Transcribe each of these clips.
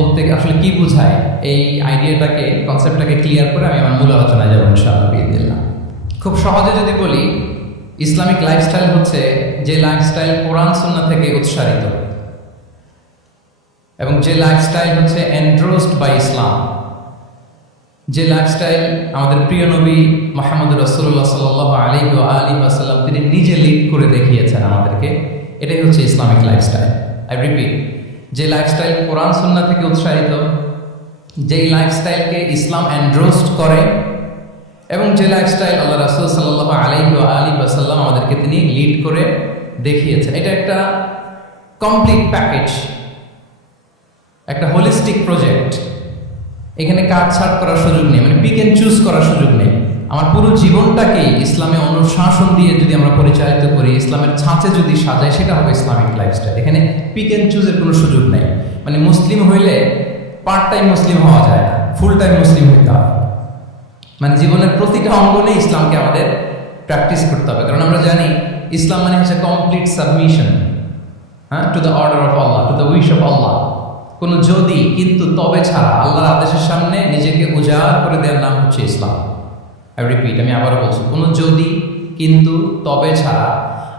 বলতে আসলে কি বোঝায়, এই আইডিয়াটাকে, কনসেপ্টটাকে ক্লিয়ার করে আমি আমার মূল আলোচনায় যাবো ইনশাআল্লাহ বিইذনিল্লাহ। খুব সহজে যদি বলি, ইসলামিক লাইফস্টাইল হচ্ছে যে লাইফস্টাইল কোরআন সুন্নাহ থেকে উৎসারিত, এবং যে লাইফস্টাইল হচ্ছে এন্ডোর্সড বাই ইসলাম, যে লাইফস্টাইল আমাদের প্রিয় নবী মুহাম্মদ রাসূলুল্লাহ সাল্লাল্লাহু আলাইহি ওয়া আলিহি ওয়াসাল্লাম তিনি নিজে লিড করে দেখিয়েছেন আমাদেরকে, এটাই হচ্ছে ইসলামিক লাইফস্টাইল। আই রিপিট, যে লাইফস্টাইল কোরআন সুন্নাহ থেকে উৎসারিত, যেই লাইফস্টাইলকে ইসলাম এন্ডোর্সড করে, এবং যে লাইফস্টাইল আল্লাহ রাসূল সাল্লাল্লাহু আলাইহি ওয়া আলিহি ওয়াসাল্লাম আমাদেরকে তিনি লিড করে দেখিয়েছেন, এটা একটা কমপ্লিট প্যাকেজ, একটা হোলিস্টিক প্রজেক্ট। এখানে কাটছাট করার সুযোগ নেই, মানে পিক অ্যান্ড চুজ করার সুযোগ নেই। আমার পুরো জীবনটাকে ইসলামে অনুশাসন দিয়ে যদি আমরা পরিচালিত করি, ইসলামের ছাঁচে যদি সাজাই, সেটা হবে ইসলামিক লাইফস্টাইল। এখানে পিক অ্যান্ড চুজের কোনো সুযোগ নেই। মানে মুসলিম হইলে পার্ট টাইম মুসলিম হওয়া যায় না, ফুল টাইম মুসলিম হইতে হবে। মানে জীবনের প্রতিটা অঙ্গনে ইসলামকে আমাদের প্র্যাকটিস করতে হবে, কারণ আমরা জানি ইসলাম মানে হচ্ছে কমপ্লিট সাবমিশন, হ্যাঁ, to the order of Allah, to the wish of Allah. কোনো যদি, কিন্তু, তবে ছাড়া আল্লাহর আদেশের সামনে নিজেকে উজাড় করে দেওয়ার নাম হচ্ছে ইসলাম। আই রিপিট, আমি আবারও বলছি, কোনো যদি, কিন্তু, তবে ছাড়া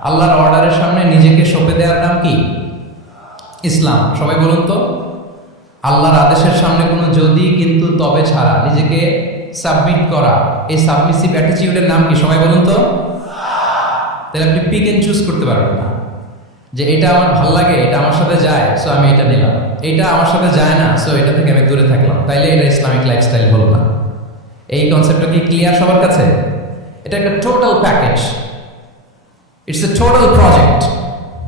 আল্লাহর অর্ডারের সামনে নিজেকে সঁপে দেওয়ার নাম কি? ইসলাম। সবাই বলুন তো, আল্লাহর আদেশের সামনে কোনো যদি, কিন্তু, তবে ছাড়া নিজেকে সাবমিট করা, এই সাবমিসিভ অ্যাটিটিউডের নাম কি? সবাই বলুন তো। তাহলে আপনি পিক এন্ড চুজ করতে পারবেন না, যে এটা আমার ভালো লাগে, এটা আমার সাথে যায়, সো আমি এটা নিলাম, এটা আমার সাথে যায় না, সো এটা থেকে আমি দূরে থাকলাম, তাইলে এটা ইসলামিক লাইফস্টাইল হলো না। এই কনসেপ্টটা কি ক্লিয়ার সবার কাছে? এটা একটা total package, it's a total project,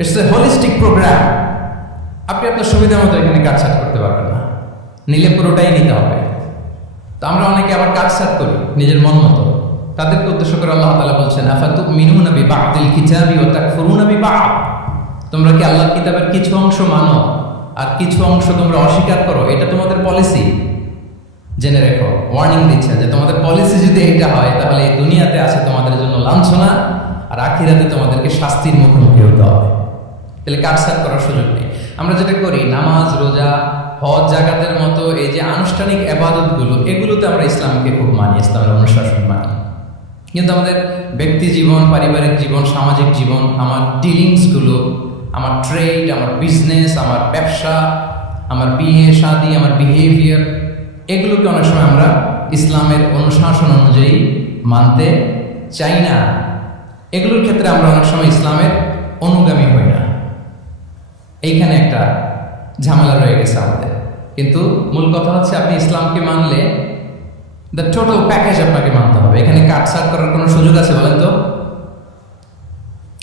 it's a holistic program. আপনি আপনার সুবিধা মতো এখানে কাটছাট করতে পারবেন না, নিলে পুরোটাই নিতে হবে। তো আমরা অনেকে আবার কাটছাট করি নিজের মন মতো, তাদেরকে উদ্দেশ্য করে আল্লাহ তাআলা বলছেন, আফাতুমিনুনা বিবা'দিল কিতাবি ওয়া তাকফুরুনা বিবা'দ। তোমরা কি আল্লাহর কিতাবের কিছু অংশ মানো আর কিছু অংশ তোমরা অস্বীকার করো? এটা তোমাদের পলিসি। জেনে রেখো, ওয়ার্নিং দিচ্ছেন যে তোমাদের পলিসি যদি এটা হয়, তাহলে এই দুনিয়াতে আছে তোমাদের জন্য লাঞ্ছনা, আর আখিরাতে তোমাদেরকে শাস্তির মুখোমুখি হতে হবে। তাহলে কাটছাট করার সুযোগ নেই। আমরা যেটা করি, নামাজ, রোজা, হজ, যাকাতের মতো এই যে আনুষ্ঠানিক ইবাদতগুলো, এগুলোতে আমরা ইসলামকে খুব মানি, ইসলামের অনুশাসন মানি। কিন্তু আমাদের ব্যক্তি জীবন, পারিবারিক জীবন, সামাজিক জীবন, আমার ডিলিংসগুলো, আমার ট্রেড, আমার বিজনেস, আমার ব্যবসা, আমার বিয়ে শাদী, আমার বিহেভিয়ার, এগুলোকে অনেক সময় আমরা ইসলামের অনুশাসন অনুযায়ী মানতে চাই না। এগুলোর ক্ষেত্রে আমরা অনেক সময় ইসলামের অনুগামী হই না। এইখানে একটা ঝামেলা রয়ে গেছে আমাদের। কিন্তু মূল কথা হচ্ছে, আপনি ইসলামকে মানলে দ্য টোটাল প্যাকেজ আপনাকে মানতে হবে। এখানে কাটছাট করার কোনো সুযোগ আছে বলেন তো?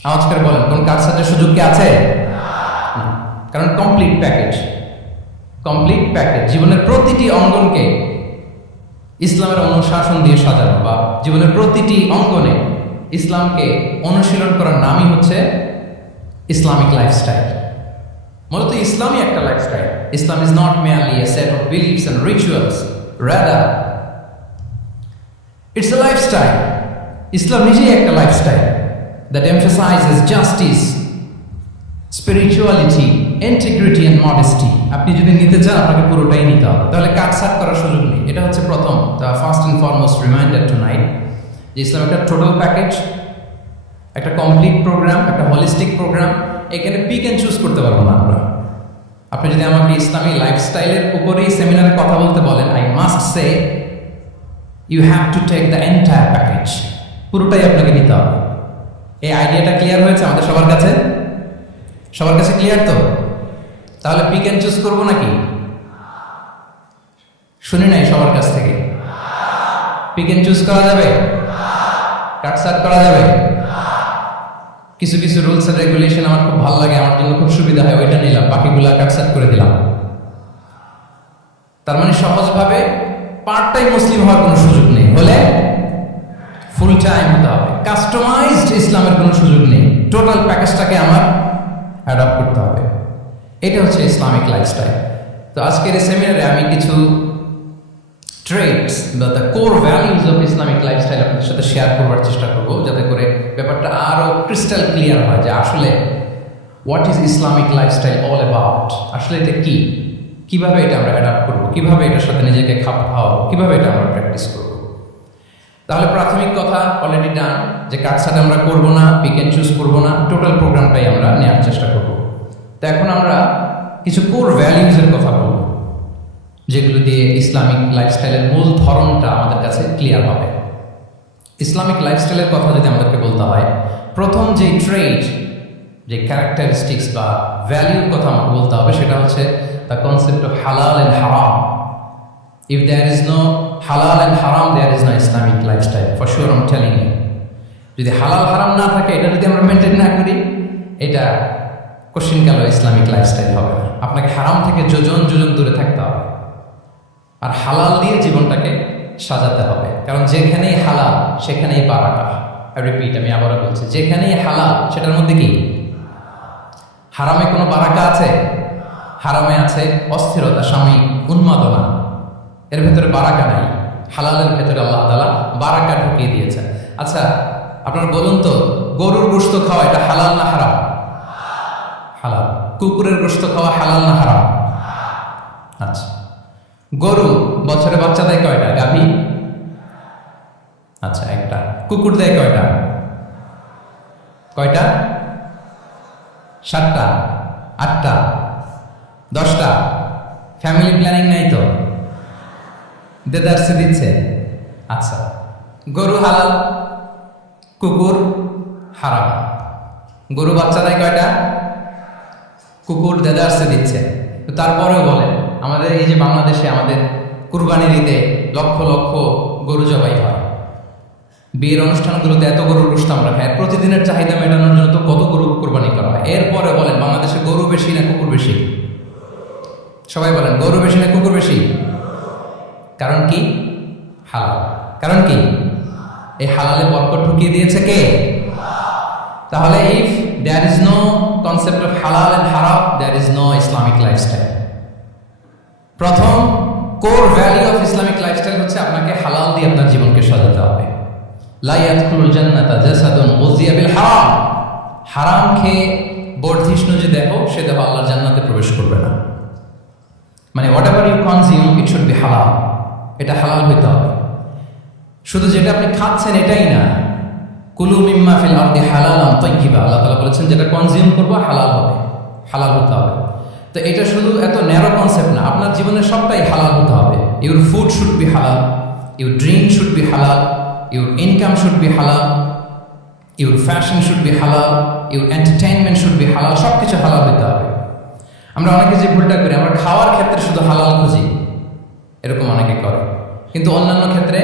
আওয়াজ করে বলেন, কোন কাটছাটের সুযোগ কি আছে? না, কারণ কমপ্লিট প্যাকেজ, কমপ্লিট প্যাকেজ। জীবনের প্রতিটি অঙ্গনকে ইসলামের অনুশাসন দিয়ে সাজানো, বা জীবনের প্রতিটি অঙ্গনে ইসলামকে অনুশীলন করার নামই হচ্ছে ইসলামিক লাইফস্টাইল। মূলত ইসলামই একটা lifestyle. Islam is not merely a set of beliefs and rituals, rather it's a lifestyle. ইসলাম নিজেই একটা lifestyle that emphasizes justice, spirituality, integrity and modesty. আপনি যদি নিতে চান, আপনাকে পুরোটাই নিতে হবে, তাহলে কাটছাট করার সুযোগ নেই। এটা হচ্ছে প্রথম, the first and foremost reminder tonight, যে ইসলাম একটা টোটাল প্যাকেজ, একটা কমপ্লিট প্রোগ্রাম, একটা হোলিস্টিক প্রোগ্রাম। এখানে পিক অ্যান্ড চুজ করতে পারবো না আমরা। আপনি যদি আমাকে ইসলামী লাইফস্টাইলের উপরেই সেমিনারে কথা বলতে বলেন, I must say you have to take the entire package, পুরোটাই আপনাকে নিতে হবে। এই আইডিয়াটা ক্লিয়ার হয়েছে আমাদের সবার কাছে? সবার কাছে ক্লিয়ার তো? তাহলে পিক অ্যান্ড চুজ করবো নাকি? শুনি নাই সবার কাছ থেকে। পিক অ্যান্ড চুজ করা যাবে? কাটছাট করা যাবে? কিছু কিছু রুলস এন্ড রেগুলেশন আমার খুব ভালো লাগে, আমার জন্য খুব সুবিধা হয়, ওইটা নিলাম, বাকিগুলা কাটছাট করে দিলাম। তার মানে সহজভাবে পার্ট টাইম মুসলিম হওয়ার কোনো সুযোগ নেই, হলে ফুল টাইম হতে হবে। কাস্টমাইজড ইসলামের কোনো সুযোগ নেই, টোটাল প্যাকেজটাকে আমার অ্যাডপ্ট করতে হবে। এটা হচ্ছে ইসলামিক লাইফস্টাইল। তো আজকের এই সেমিনারে আমি কিছু ট্রেটস বা the core values of Islamic lifestyle আপনাদের সাথে শেয়ার করবার চেষ্টা করবো, যাতে করে ব্যাপারটা আরও ক্রিস্টাল ক্লিয়ার হয় যে আসলে what is Islamic lifestyle all about, আসলে এটা কি, কিভাবে এটা আমরা অ্যাডাপ্ট করবো, কিভাবে এটার সাথে নিজেকে খাপ খাওয়াবো, কিভাবে এটা আমরা প্র্যাকটিস করবো। তাহলে প্রাথমিক কথা অলরেডি ডান, যে কাটছাট আমরা করবো না, পিক অ্যান্ড চুজ করবো না, টোটাল প্রোগ্রামটাই আমরা নেওয়ার চেষ্টা করবো। তো এখন আমরা কিছু কোর ভ্যালিউজের কথা বলবো, যেগুলো দিয়ে ইসলামিক লাইফস্টাইলের মূল ধরনটা আমাদের কাছে ক্লিয়ার হবে। ইসলামিক লাইফস্টাইলের কথা যদি আমাদেরকে বলতে হয়, প্রথম যে ট্রেড, যে ক্যারেক্টারিস্টিক্স বা ভ্যালিউর কথা আমাকে বলতে হবে, সেটা হচ্ছে দ্য কনসেপ্ট অফ হালাল অ্যান্ড হারাম। ইফ দেয়ার ইজ নো হালাল অ্যান্ড হারাম, there is no Islamic lifestyle, for sure I am telling you. যদি হালাল হারাম না থাকে, এটা যদি আমরা মেনটেন না করি, এটা কোশ্চিনকালেও ইসলামিক লাইফস্টাইল হবে না। আপনাকে হারাম থেকে যোজন যোজন দূরে থাকতে হবে, আর হালাল দিয়ে জীবনটাকে সাজাতে হবে। কারণ যেখানেই হালাল সেখানেই বারাকা। রিপিট, আমি আবারও বলছি, যেখানেই হালাল সেটার মধ্যে কি? হারামে কোনো বারাকা আছে? হারামে আছে অস্থিরতা, সাময়িক উন্মাদনা, এর ভেতরে বারাকা নাই। হালালের ভেতরে আল্লাহ তাআলা বারাকা ঢুকিয়ে দিয়েছেন। আচ্ছা, আপনারা বলুন তো, গরুর গোশত খাওয়া এটা হালাল না হারাম? হালাল। কুকুরের গোশত খাওয়া হালাল না হারাম? আচ্ছা, গরু বছরে বাচ্চা দেয় কয়টা? গাভী? আচ্ছা, একটা। কুকুর দেয় কয়টা? কয়টা? 7টা, 8টা, 10টা? ফ্যামিলি প্ল্যানিং নাই তো? দেদারসে দিচ্ছে। আচ্ছা, গরু হালাল, কুকুর হারাম। গরু বাচ্চা দেয় কয়টা? কুকুর দেদারসে দিচ্ছে। তো তারপরেও বলেন, আমাদের এই যে বাংলাদেশে আমাদের কুরবানির ঈদে লক্ষ লক্ষ গরু জবাই হয়, বিয়ের অনুষ্ঠানগুলোতে এত গরুর গোশত আমরা খাই, প্রতিদিনের চাহিদা মেটানোর জন্য তো কত গরু কুরবানি করা হয়। এরপরে বলেন, বাংলাদেশে গরু বেশি না কুকুর বেশি? সবাই বলেন, গরু বেশি না কুকুর বেশি? কারণ কি? হালাল। কারণ কি? এই হালালে বরকত ঢুকিয়ে দিয়েছে কে? তাহলে if there is no concept of halal and haram, there is no Islamic lifestyle. প্রথম core value of Islamic lifestyle হচ্ছে আপনাকে হালাল দিয়ে আপনার জীবনকে সাজাতে হবে। লা ইয়াদখুলুল জান্নাতা জাসাদুন গুযিয়া বিল হারাম। হারাম খেয়ে বর্ধিষ্ণু যে দেহ, সে দেহ আল্লাহর জান্নাতে প্রবেশ করবে না। মানে whatever you consume, it should be হালাল। এটা হালাল হইতে হবে। শুধু যেটা আপনি খাচ্ছেন এটাই না, কুলু মিম্মা ফিল আরদি হালালান তাইয়্যিবা, আল্লাহ তাআলা বলেছেন যেটা কনজিউম করবো হালাল হবে, হালাল হতে হবে। তো এটা শুধু এত ন্যারো কনসেপ্ট না, আপনার জীবনের সবটাই হালাল হতে হবে। ইউর ফুড শুড বি হালাল, ইউর ড্রিঙ্ক শুড বি হালাল, ইউর ইনকাম শুড বি হালাল, ইউর ফ্যাশন শুড বি হালাল, ইউর এন্টারটেইনমেন্ট শুড বি হালাল। সব কিছু হালাল হতে হবে। আমরা অনেকে যে ভুলটা করি, আমরা খাওয়ার ক্ষেত্রে শুধু হালাল খুঁজি, এরকম অনেকে করে, কিন্তু অন্যান্য ক্ষেত্রে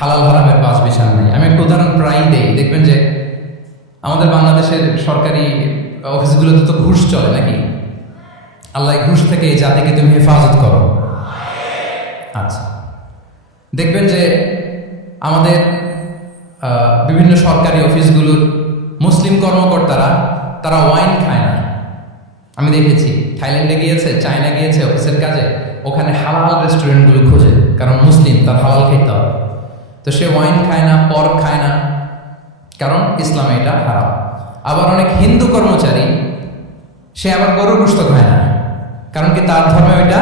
হালাল হারামের পাঁচ বিছান নেই। আমি একটা উদাহরণ প্রায় দেই, দেখবেন যে আমাদের বাংলাদেশের সরকারি অফিসগুলোতে তো ঘুষ চলে নাকি? আল্লাহ ঘুষ থেকে এই জাতিকে তুমি হেফাজত করো। আচ্ছা, দেখবেন যে আমাদের বিভিন্ন সরকারি অফিসগুলোর মুসলিম কর্মকর্তারা তারা ওয়াইন খায় না। আমি দেখেছি, থাইল্যান্ডে গিয়েছে, চায়না গিয়েছে অফিসের কাজে, ওখানে হালাল রেস্টুরেন্টগুলো খোঁজে, কারণ মুসলিম, তার হালাল খেতে হবে। তো সে ওয়াইন খায় না, পর্ক খায় না, কারণ ইসলামে এটা হারাম। আবার অনেক হিন্দু কর্মচারী, সে আবার গরুর গোশত খায় না, কারণ কি তার ধর্মে ওইটা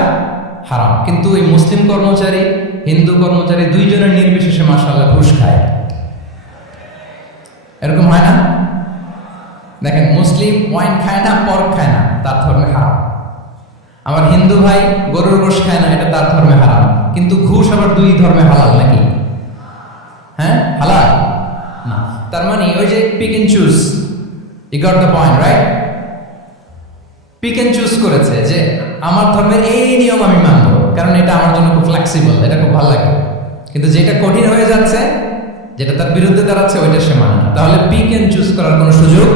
হারাম। কিন্তু এই মুসলিম কর্মচারী, হিন্দু কর্মচারী দুইজনের নির্বিশেষে মাশাআল্লাহ ঘুষ খায়। এরকম হয় না? দেখেন, মুসলিম ওয়াইন খায় না, পর্ক খায় না, তার ধর্মে হারাম। আমার হিন্দু ভাই গরুর গোশত খায় না, এটা তার ধর্মে হারাম। কিন্তু ঘুষ আবার দুই ধর্মে হালাল নাকি? হ্যাঁ, হালাল না। তার মানে ওই যে pick and choose, you got the point, right? Pick and choose করেছে যে আমার ধর্মের এই নিয়ম আমি মানবো, কারণ এটা আমার জন্য খুব ফ্লেক্সিবল, এটা খুব ভালো লাগে। কিন্তু যেটা কঠিন হয়ে যাচ্ছে, যেটা তার বিরুদ্ধে দাঁড়াচ্ছে, ওইটা সে মানে না। তাহলে পিক এন্ড চুজ করার কোনো সুযোগ।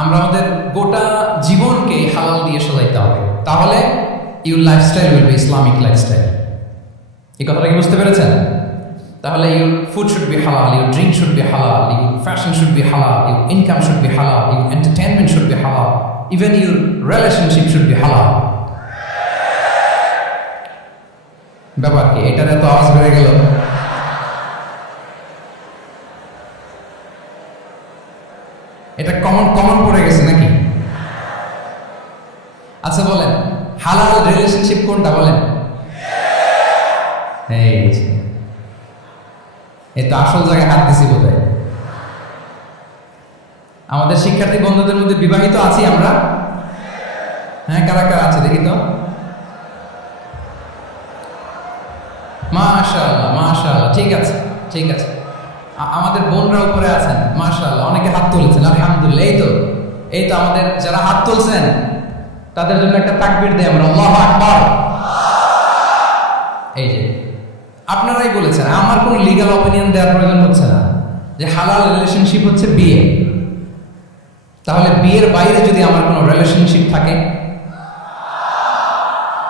আমরা আমাদের গোটা জীবনকে হালাল দিয়ে সাজাইতে হবে, তাহলে your lifestyle will be Islamic lifestyle. এই কথাটা কি বুঝতে পেরেছেন? তাহলে ইউর ফুড শুড বি হালাল, ইউর ড্রিঙ্ক শুড বি হালাল, ইউর ফ্যাশন শুড বি হালাল, ইউর ইনকাম শুড বি হালাল, ইউর এন্টারটেনমেন্ট শুড বি হালাল, even your relationship should be হালাল। ব্যাপার কি? এটার এত আওয়াজ বেড়ে গেল। এটা কমন পড়ে গেছে নাকি? আচ্ছা বলেন, হালাল রিলেশনশিপ কোনটা বলেন? এই তো আসল জায়গায় হাত দিছি বোধহয়। আমাদের শিক্ষার্থী বন্ধুদের মধ্যে বিবাহিত আছি আমরা? হ্যাঁ, কারা কারা আছে দেখি তো। মাশাআল্লাহ মাশাআল্লাহ, ঠিক আছে ঠিক আছে। আমাদের বোনরা উপরে আছেন, মাশাআল্লাহ, অনেকে হাত তুলেছেন, আলহামদুলিল্লাহ। এই তো আমাদের যারা হাত তুলছেন তাদের জন্য একটা তাকবীর দেই আমরা, আল্লাহু আকবার। এই যে আপনারাই বলেছেন, আমার কোনো লিগ্যাল অপিনিয়ন দেওয়ার প্রয়োজন হচ্ছে না, যে হালাল রিলেশনশিপ হচ্ছে বিয়ে। তাহলে বিয়ের বাইরে যদি আমার কোনো রিলেশনশিপ থাকে,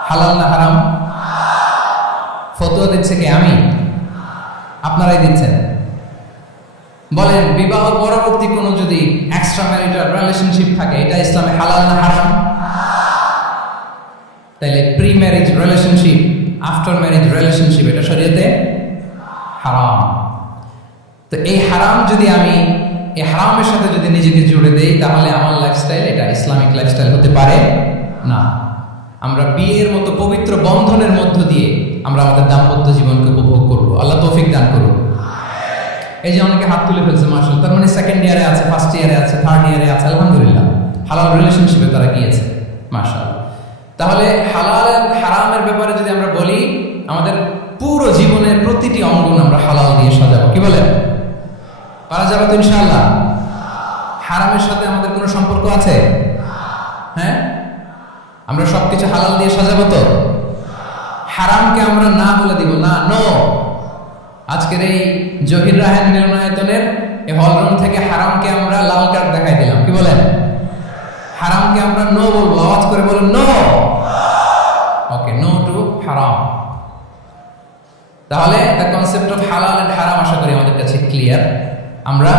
হালাল না হারাম? ফতোয়া দিচ্ছে কে? আমি? আপনারাই দিচ্ছেন। বলেন, বিবাহ পরবর্তী কোনো যদি এক্সট্রা ম্যারিটাল রিলেশনশিপ থাকে, এটা ইসলামে হালাল না হারাম? তাইলে pre marriage relationship, after marriage relationship, এটা শরীয়তে হারাম। তো এই হারাম যদি আমি এই হারামের সাথে যদি নিজেকে জুড়ে দেই, তাহলে আমার লাইফস্টাইল এটা ইসলামিক লাইফস্টাইল হতে পারে না। আমরা বিয়ের মতো পবিত্র বন্ধনের মধ্য দিয়ে আমরা আমাদের দাম্পত্য জীবনকে উপভোগ করব। আল্লাহ তৌফিক দান করুন। এই যে অনেকে হাত তুলে ফেলছে, মাশাআল্লাহ, তার মানে সেকেন্ড ইয়ারে আছে, ফার্স্ট ইয়ারে আছে, থার্ড ইয়ারে আছে, আলহামদুলিল্লাহ, হালাল রিলেশনশিপে তারা গিয়েছে, মাশাআল্লাহ। তাহলে হালাল হারামের ব্যাপারে যদি আমরা বলি, আমাদের পুরো জীবনের প্রতিটি অঙ্গন আমরা হালাল দিয়ে সাজাবো। কি বলেন? পারা যাবে তো ইনশাআল্লাহ? হারামের সাথে আমাদের কোনো সম্পর্ক আছে? হ্যাঁ, আমরা সবকিছু হালাল দিয়ে সাজাবো তো? হারামকে আমরা না বলে দিব না, নো। আজকের এই জহির রায়হান মিলনায়তনের এই হলরুম থেকে হারামকে আমরা লাল কার্ড দেখাই দিলাম। কি বলেন? হারামকে আমরা নো বলবো, আওয়াজ করে বলেন নো। ওকে, নো টু হারাম। তাহলে the concept of halal and হারাম আশা করি আমাদের কাছে ক্লিয়ার। আমরা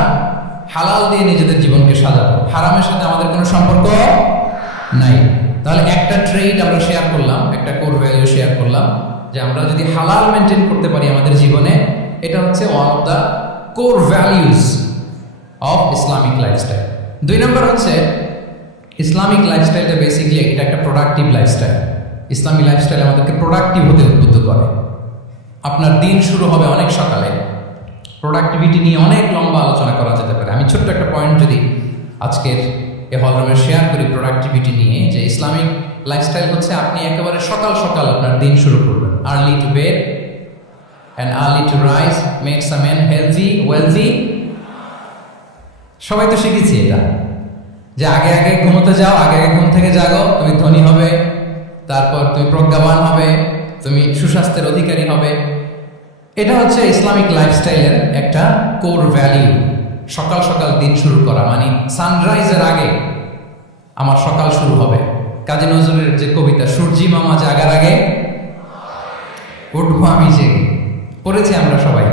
হালাল দিয়ে নিজেদের জীবনকে সাজাবো, হারামের সাথে আমাদের কোনো সম্পর্ক নাই। তাহলে একটা ট্রেড আমরা শেয়ার করলাম, একটা কোর ভ্যালু শেয়ার করলাম, যে আমরা যদি হালাল মেনটেন করতে পারি আমাদের জীবনে, এটা হচ্ছে one of the core values of Islamic lifestyle. 2 নম্বর হচ্ছে, ইসলামিক লাইফস্টাইলটা বেসিক্যালি এটা একটা প্রোডাক্টিভ লাইফস্টাইল। ইসলামিক লাইফস্টাইল আমাদেরকে প্রোডাক্টিভ হতে উদ্বুদ্ধ করে। আপনার দিন শুরু হবে অনেক সকালে, প্রোডাক্টিভিটি নিয়ে অনেক লম্বা আলোচনা করা যেতে পারে। আমি ছোট্ট একটা পয়েন্ট যদি আজকের এই হলরুমে শেয়ার করি প্রোডাক্টিভিটি নিয়ে, যে ইসলামিক লাইফস্টাইল হচ্ছে আপনি একেবারে সকাল সকাল আপনার দিন শুরু করবেন। Early to bed and early to rise makes a man healthy wealthy. সবাই তো শিখেছি এটা, যে আগে আগে ঘুমোতে যাও, আগে আগে ঘুম থেকে জাগো, তুমি ধনী হবে, তারপর তুমি প্রজ্ঞাবান হবে, তুমি সুস্বাস্থ্যের অধিকারী হবে। এটা হচ্ছে ইসলামিক লাইফস্টাইলের একটা কোর ভ্যালিউ। সকাল সকাল দিন শুরু করা মানে সানরাইজের আগে আমার সকাল শুরু হবে। কাজী নজরুলের যে কবিতা, সূর্যি মামা জাগার আগে উঠবো আমি জেগে, পড়েছি আমরা সবাই,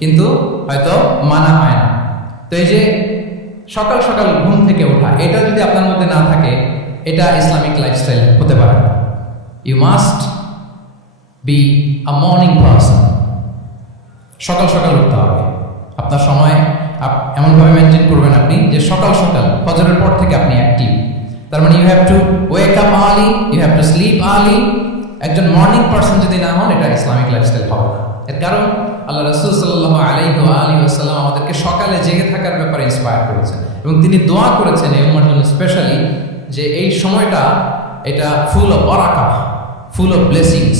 কিন্তু হয়তো মানা হয় না। তো এই যে সকাল সকাল ঘুম থেকে ওঠা, এটা যদি আপনার মধ্যে না থাকে, এটা ইসলামিক লাইফস্টাইল হতে পারে না। You must be a morning person. সকাল সকাল উঠতে হবে। আপনার সময় এমনভাবে মেনটেন করবেন আপনি, যে সকাল সকাল ফজরের পর থেকে আপনি অ্যাক্টিভ। তার মানে you have to wake up early, you have to sleep early. একজন মর্নিং পারসন যদি না হন, এটা ইসলামিক লাইফস্টাইল হবে না। এর কারণ আল্লাহ রাসূল সাল্লাল্লাহু আলাইহি ওয়াসাল্লাম আমাদেরকে সকালে জেগে থাকার ব্যাপারে ইন্সপায়ার করেছেন, এবং তিনি দোয়া করেছেন এই উম্মার জন্য স্পেশালি, যে এই সময়টা এটা ফুল অফ বারাকা, ফুল অফ ব্লেসিংস।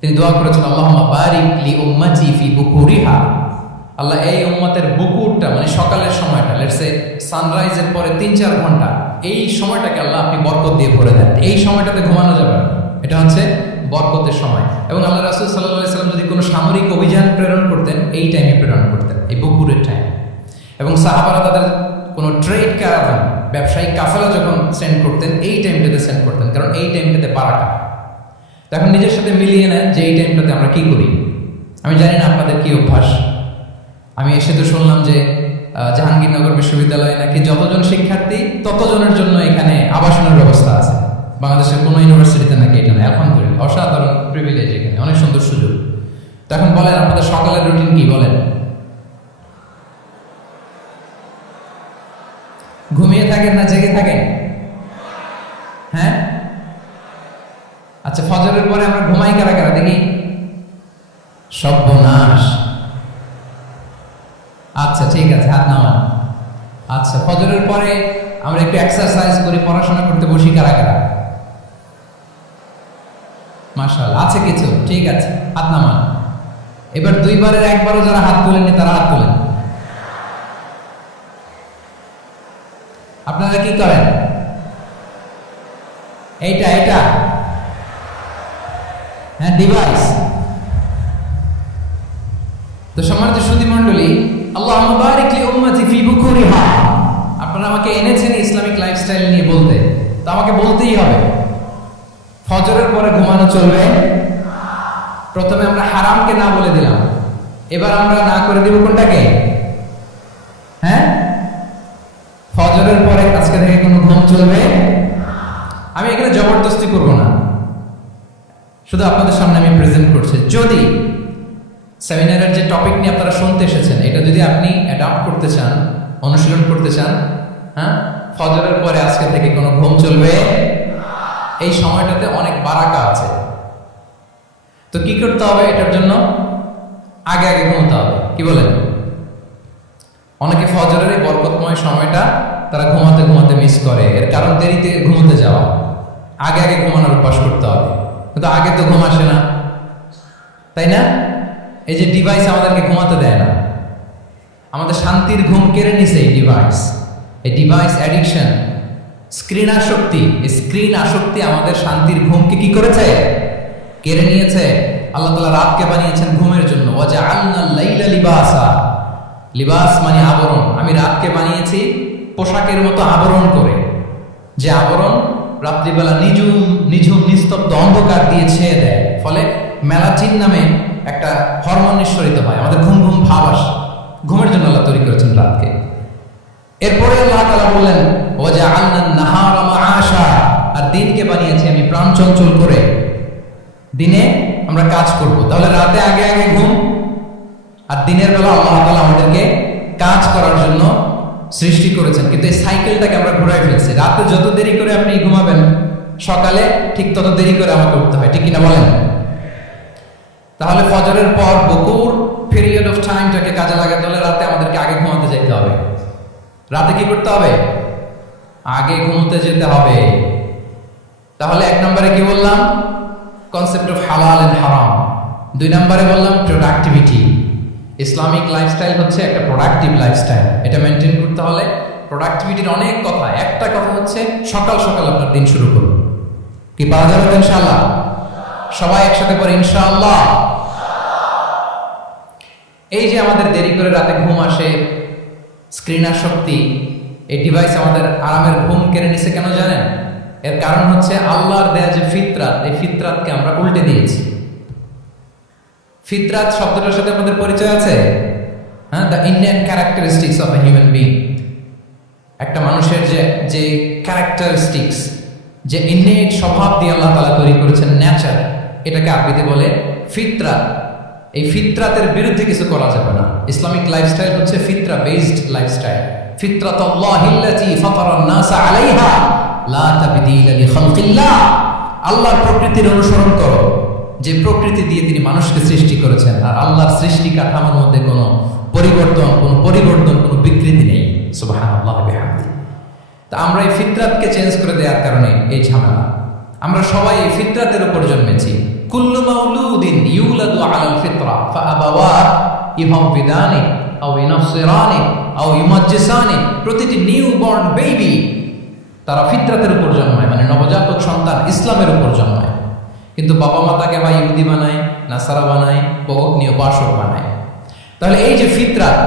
তিনি দোয়া করেছেন, আল্লাহুম্মা বারিক লি উম্মতি ফি বুকুরিহা। আল্লাহ এই উম্মতের বুকুরটা মানে সকালের সময়টা, লেটস সে সানরাইজের পরে 3-4 ঘন্টা, এই সময়টাকে আল্লাহ আপনি বরকত দিয়ে ভরে দেন। এই সময়টাতে ঘুমানো যাবে না, এটা হচ্ছে বরকতের সময়। এবং আল্লাহ রাসূল সাল্লাল্লাহু আলাইহি ওয়াসাল্লাম যদি কোনো সামরিক অভিযান প্রেরণ করতেন, এই টাইমে প্রেরণ করতেন, এই বকুরের টাইম। এবং সাহাবারা তাদের কোনো ট্রেড ক্যারাভান, ব্যবসায়িক কাফেলা যখন সেন্ড করতেন, এই টাইমটাতে সেন্ড করতেন, কারণ এই টাইমটাতে বারাকা। এখন নিজের সাথে মিলিয়ে নেন যে এই টাইমটাতে আমরা কি করি। আমি জানি না আপনাদের কি অভ্যাস। আমি এসে তো শুনলাম যে জাহাঙ্গীরনগর বিশ্ববিদ্যালয়ে নাকি যতজন শিক্ষার্থী ততজনের জন্য এখানে আবাসনের ব্যবস্থা আছে। বাংলাদেশের কোনো ইউনিভার্সিটিতে নাকি এটা নেই। আলহামদুলিল্লাহ, অসাধারণ প্রিভিলেজ, এখানে অনেক সুন্দর সুযোগ। তো এখন বলেন, আপনাদের সকালের রুটিন কি? বলেন, ঘুমিয়ে থাকেন না জেগে থাকেন? হ্যাঁ, আচ্ছা, আচ্ছা, ফজরের পরে আমরা ঘুমাই কারা কারা দেখি? সর্বনাশ। আচ্ছা ঠিক আছে, হাত নামান। আচ্ছা, ফজরের পরে আমরা একটু এক্সারসাইজ করি, পড়াশোনা করতে বসি কারা কারা? মাশাআল্লাহ, আছে কিছু, ঠিক আছে, হাত নামান। এবার দুইবারের একবারও যারা হাত তোলেননি তারা হাত তোলেন। আপনারা কি করেন? এইটা এটা হ্যাঁ, ডিভাইস। তো সম্মানিত সুধী মণ্ডলী, আল্লাহুম্মা বারিক লি উম্মতি ফি বুকুরিহা। আপনারা আমাকে এনেছেন ইসলামিক লাইফস্টাইল নিয়ে বলতে, তো আমাকে বলতেই হবে ফজরের পরে ঘুমানো চলবে। প্রথমে আমরা হারামকে না বলে দিলাম, এবার আমরা না করে দিব কোনটাকে? হ্যাঁ, ফজরের পরে আজকে থেকে কোনো ঘুম চলবে। আমি এখানে জবরদস্তি করব না, শুধু আপনাদের সামনে আমি প্রেজেন্ট করছি। যদি সেমিনারের যে টপিক নিয়ে আপনারা শুনতে এসেছেন, এটা যদি আপনি অ্যাডাপ্ট করতে চান, অনুশীলন করতে চান, হ্যাঁ, ফজরের পরে আজকে থেকে কোনো ঘুম চলবে। এই সময়টাতে অনেক বারাকা আছে। তো কি করতে হবে? এটার জন্য আগে আগে ঘুমতে হবে। কি বলেন? অনেকে ফজরের এই বরকতময় সময়টা তারা ঘুমাতে ঘুমাতে মিস করে। এর কারণ দেরিতে ঘুমোতে যাওয়া। আগে আগে ঘুমানোর অভ্যাস করতে হবে, কিন্তু আগে তো ঘুম আসে না, তাই না? এই যে ডিভাইস আমাদেরকে ঘুমাতে দেয় না, আমাদের শান্তির ঘুম কেড়ে নিছে এই ডিভাইস। এই ডিভাইস অ্যাডিকশন, স্ক্রিন আসক্তি, এই স্ক্রিন আসক্তি আমাদের শান্তির ঘুমকে কি করেছে? কেড়ে নিয়েছে। আল্লাহ তাআলা রাতকে বানিয়েছেন ঘুমের জন্য। ওয়াজআলনাল লাইলা লিবাসা। লিবাস মানে আবরণ। আমি রাতকে বানিয়েছি পোশাকের মতো আবরণ করে, যে আবরণ রাত্রিবেলা নিঝুম নিঝুম নিস্তব্ধ অন্ধকার দিয়ে ছেয়ে দেয়। ফলে মেলাটিন নামে একটা হরমোন নিঃসরিত হয়, আমাদের ঘুম ঘুম ভাব আসে। ঘুমের জন্য আল্লাহ তৈরি করেছেন রাতকে। এরপরে আল্লাহ তাআলা বললেন ওয়াজআলনান নাহারা মাআশা। আর দিনকে বানিয়েছি আমি প্রাণ চঞ্চল করে, দিনে আমরা কাজ করব। তাহলে রাতে আগে আগে ঘুম, আর দিনের বেলা আল্লাহ তাআলা আমাদেরকে কাজ করার জন্য সৃষ্টি করেছেন। কিন্তু এই সাইকেলটাকে আমরা ঘুরাই ফেলছি। রাতে যত দেরি করে আপনি ঘুমাবেন, সকালে ঠিক তত দেরি করে আমাকে উঠতে হয়, ঠিক কিনা বলেন? তাহলে ফজরের পর বকুর পিরিয়ড অফ টাইমটাকে কাজে লাগাতে হলে রাতে আমাদেরকে আগে ঘুমাতে যেতে হবে। রাতে কি করতে হবে? আগে ঘুমোতে যেতে হবে। তাহলে এক নম্বরে কি বললাম? কনসেপ্ট অফ হালাল এন্ড হারাম। দুই নম্বরে বললাম প্রোডাক্টিভিটি। ইসলামিক লাইফস্টাইল হচ্ছে একটা প্রোডাক্টিভ লাইফস্টাইল। এটা মেনটেন করতে হলে প্রোডাক্টিভিটির অনেক কথা। একটা কথা হচ্ছে সকাল সকাল আপনার দিন শুরু করুন। কি পাওয়া যাবে ইনশাআল্লাহ? সবাই একসাথে পড়ে ইনশাআল্লাহ। এই যে আমাদের দেরি করে রাতে ঘুম আসে, স্ক্রিন আসক্তি, এই ডিভাইস আমাদের আরামের ঘুম কেড়ে নিছে কেন জানেন? এর কারণ হচ্ছে আল্লাহর দেয়া যে ফিতরাত, এই ফিতরাতকে আমরা উল্টে দিয়েছি। ফিতরাত শব্দটার সাথে আমাদের পরিচয় আছে? হ্যাঁ, the Indian characteristics of a human being. একটা মানুষের যে ক্যারেক্টারিস্টিক্স, যে ইননেট স্বভাব দিয়ে আল্লাহ তাআলা তৈরি করেছেন, নেচার, এটাকে আরবিতে বলে ফিতরাত। এই ফিতরাতের বিরুদ্ধে কিছু করা যাবে না। ইসলামিক লাইফস্টাইল হচ্ছে ফিতরা বেসড লাইফস্টাইল। ফিতরাতাল্লাহিল্লাতী ফাতারান নাসা আলাইহা লা তাবদীলা লিখালকিল্লাহ। আল্লাহর প্রকৃতির অনুসরণ করো, যে প্রকৃতি দিয়ে তিনি মানুষকে সৃষ্টি করেছেন। আর আল্লাহর সৃষ্টি কাঠামোর মধ্যে কোনো পরিবর্তন, কোনো বিকৃতি নেই। সুবহানাল্লাহ ওয়া বিহামদিহি। তা আমরা এই ফিতরাতকে চেঞ্জ করে দেওয়ার কারণে এই ঝামেলা। আমরা সবাই এই ফিতরাতের উপর জন্মেছি। কুল্লু মাউলুদিন ইউলাদু আলাল ফিতরা ফাআবাওয়া ইউহাউবিদানি আও ইউনাসসিরানি আও ইউমাজ্জিসানি। প্রতিটি নিউ বর্ন বেবি তারা ফিতরাতের উপর জন্মায়, মানে নবজাতক সন্তান ইসলামের উপর জন্মায়। কিন্তু বাবা মা তাকে হয় ইহুদি বানায়, নাসারা বানায়, বা অগ্নি উপাসক বানায়। তাহলে এই যে ফিতরাত,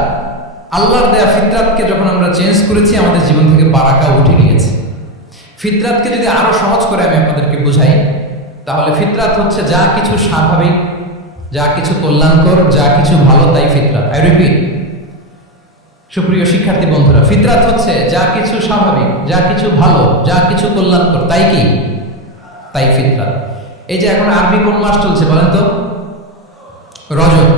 আল্লাহর দেয়া ফিতরাতকে যখন আমরা চেঞ্জ করেছি, আমাদের জীবন থেকে বারাকা উঠে গিয়েছে। ফিতরাতকে যদি আরো সহজ করে আমি আপনাদেরকে বুঝাই, তাহলে ফিতরাত হচ্ছে যা কিছু স্বাভাবিক, যা কিছু কল্যাণকর, যা কিছু ভালো, তাই ফিতরাত। আই রিপিট, সুপ্রিয় শিক্ষার্থী বন্ধুরা, ফিতরাত হচ্ছে যা কিছু স্বাভাবিক, যা কিছু ভালো, যা কিছু কল্যাণকর, তাই কি? তাই ফিতরাত। এই যে এখন আরবি কোন মাস চলছে বলেন তো? রজব।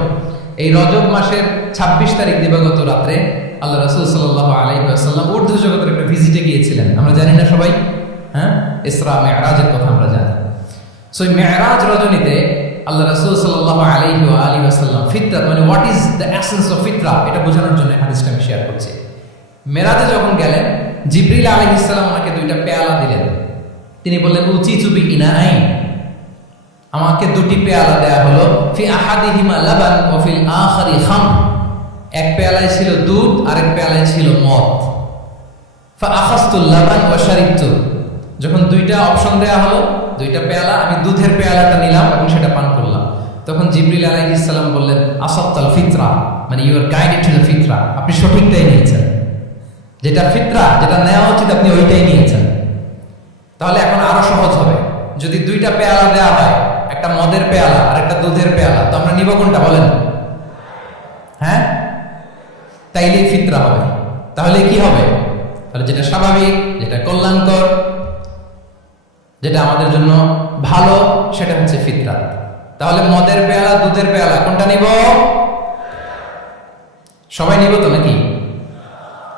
এই রজব মাসের 26 তারিখ দিবাগত রাত্রে আল্লাহ রাসূল সাল্লাল্লাহু আলাইহি ওয়াসাল্লাম ঊর্ধ্ব জগতের একটা ভিজিটে গিয়েছিলেন। আমরা জানি না সবাই? হ্যাঁ, ইসরা মিরাজের কথা আমরা জানি। সো মেরাজ রজনীতে আল্লাহ রাসূল সাল্লাল্লাহু আলাইহি ওয়া আলিহি ওয়াসাল্লাম ফিতরা মানে what is the essence of ফিতরা এটা বোঝানোর জন্য হাদিসটা আমি শেয়ার করছি। মেরাজে যখন গেলেন জিবরিল আলাইহিস সালাম ওনাকে দুইটা পেয়ালা দিলেন। তিনি বললেন উচিতু বিইনাইন, আমাকে দুটি পেয়ালা দেয়া হলো, ফি আহাদিহিমা লাবান ওয়া ফিল আখারি খামর, এক পেয়ালায় ছিল দুধ আর এক পেয়ালায় ছিল মদ। ফা আখাযতুল লাবান ওয়া শারিবতু, যখন দুইটা অপশন দেয়া হলো, দুইটা পেয়ালা, আমি দুধের পেয়ালাটা নিলাম এবং সেটা পান করলাম। তখন জিবরিল আলাইহিস সালাম বললেন আসাবতাল ফিতরা, মানে you are guided to the ফিতরা, আপনি সঠিকটাই নিয়েছেন, যেটা ফিতরা, যেটা নেওয়া উচিত আপনি ওইটাই নিয়েছেন। তাহলে এখন আরো সহজ হবে, যদি দুইটা পেয়ালা দেওয়া হয়, একটা মদের পেয়ালা আর একটা দুধের পেয়ালা, তো আমরা নিব কোনটা বলেন? হ্যাঁ, তাইলেই ফিতরা হবে। তাহলে কি হবে? তাহলে যেটা স্বাভাবিক, যেটা কল্যাণকর, যেটা আমাদের জন্য ভালো, সেটা হচ্ছে ফিতরা। তাহলে মদের পেয়ালা দুধের পেয়ালা কোনটা নিব? সবাই নিব তো নাকি?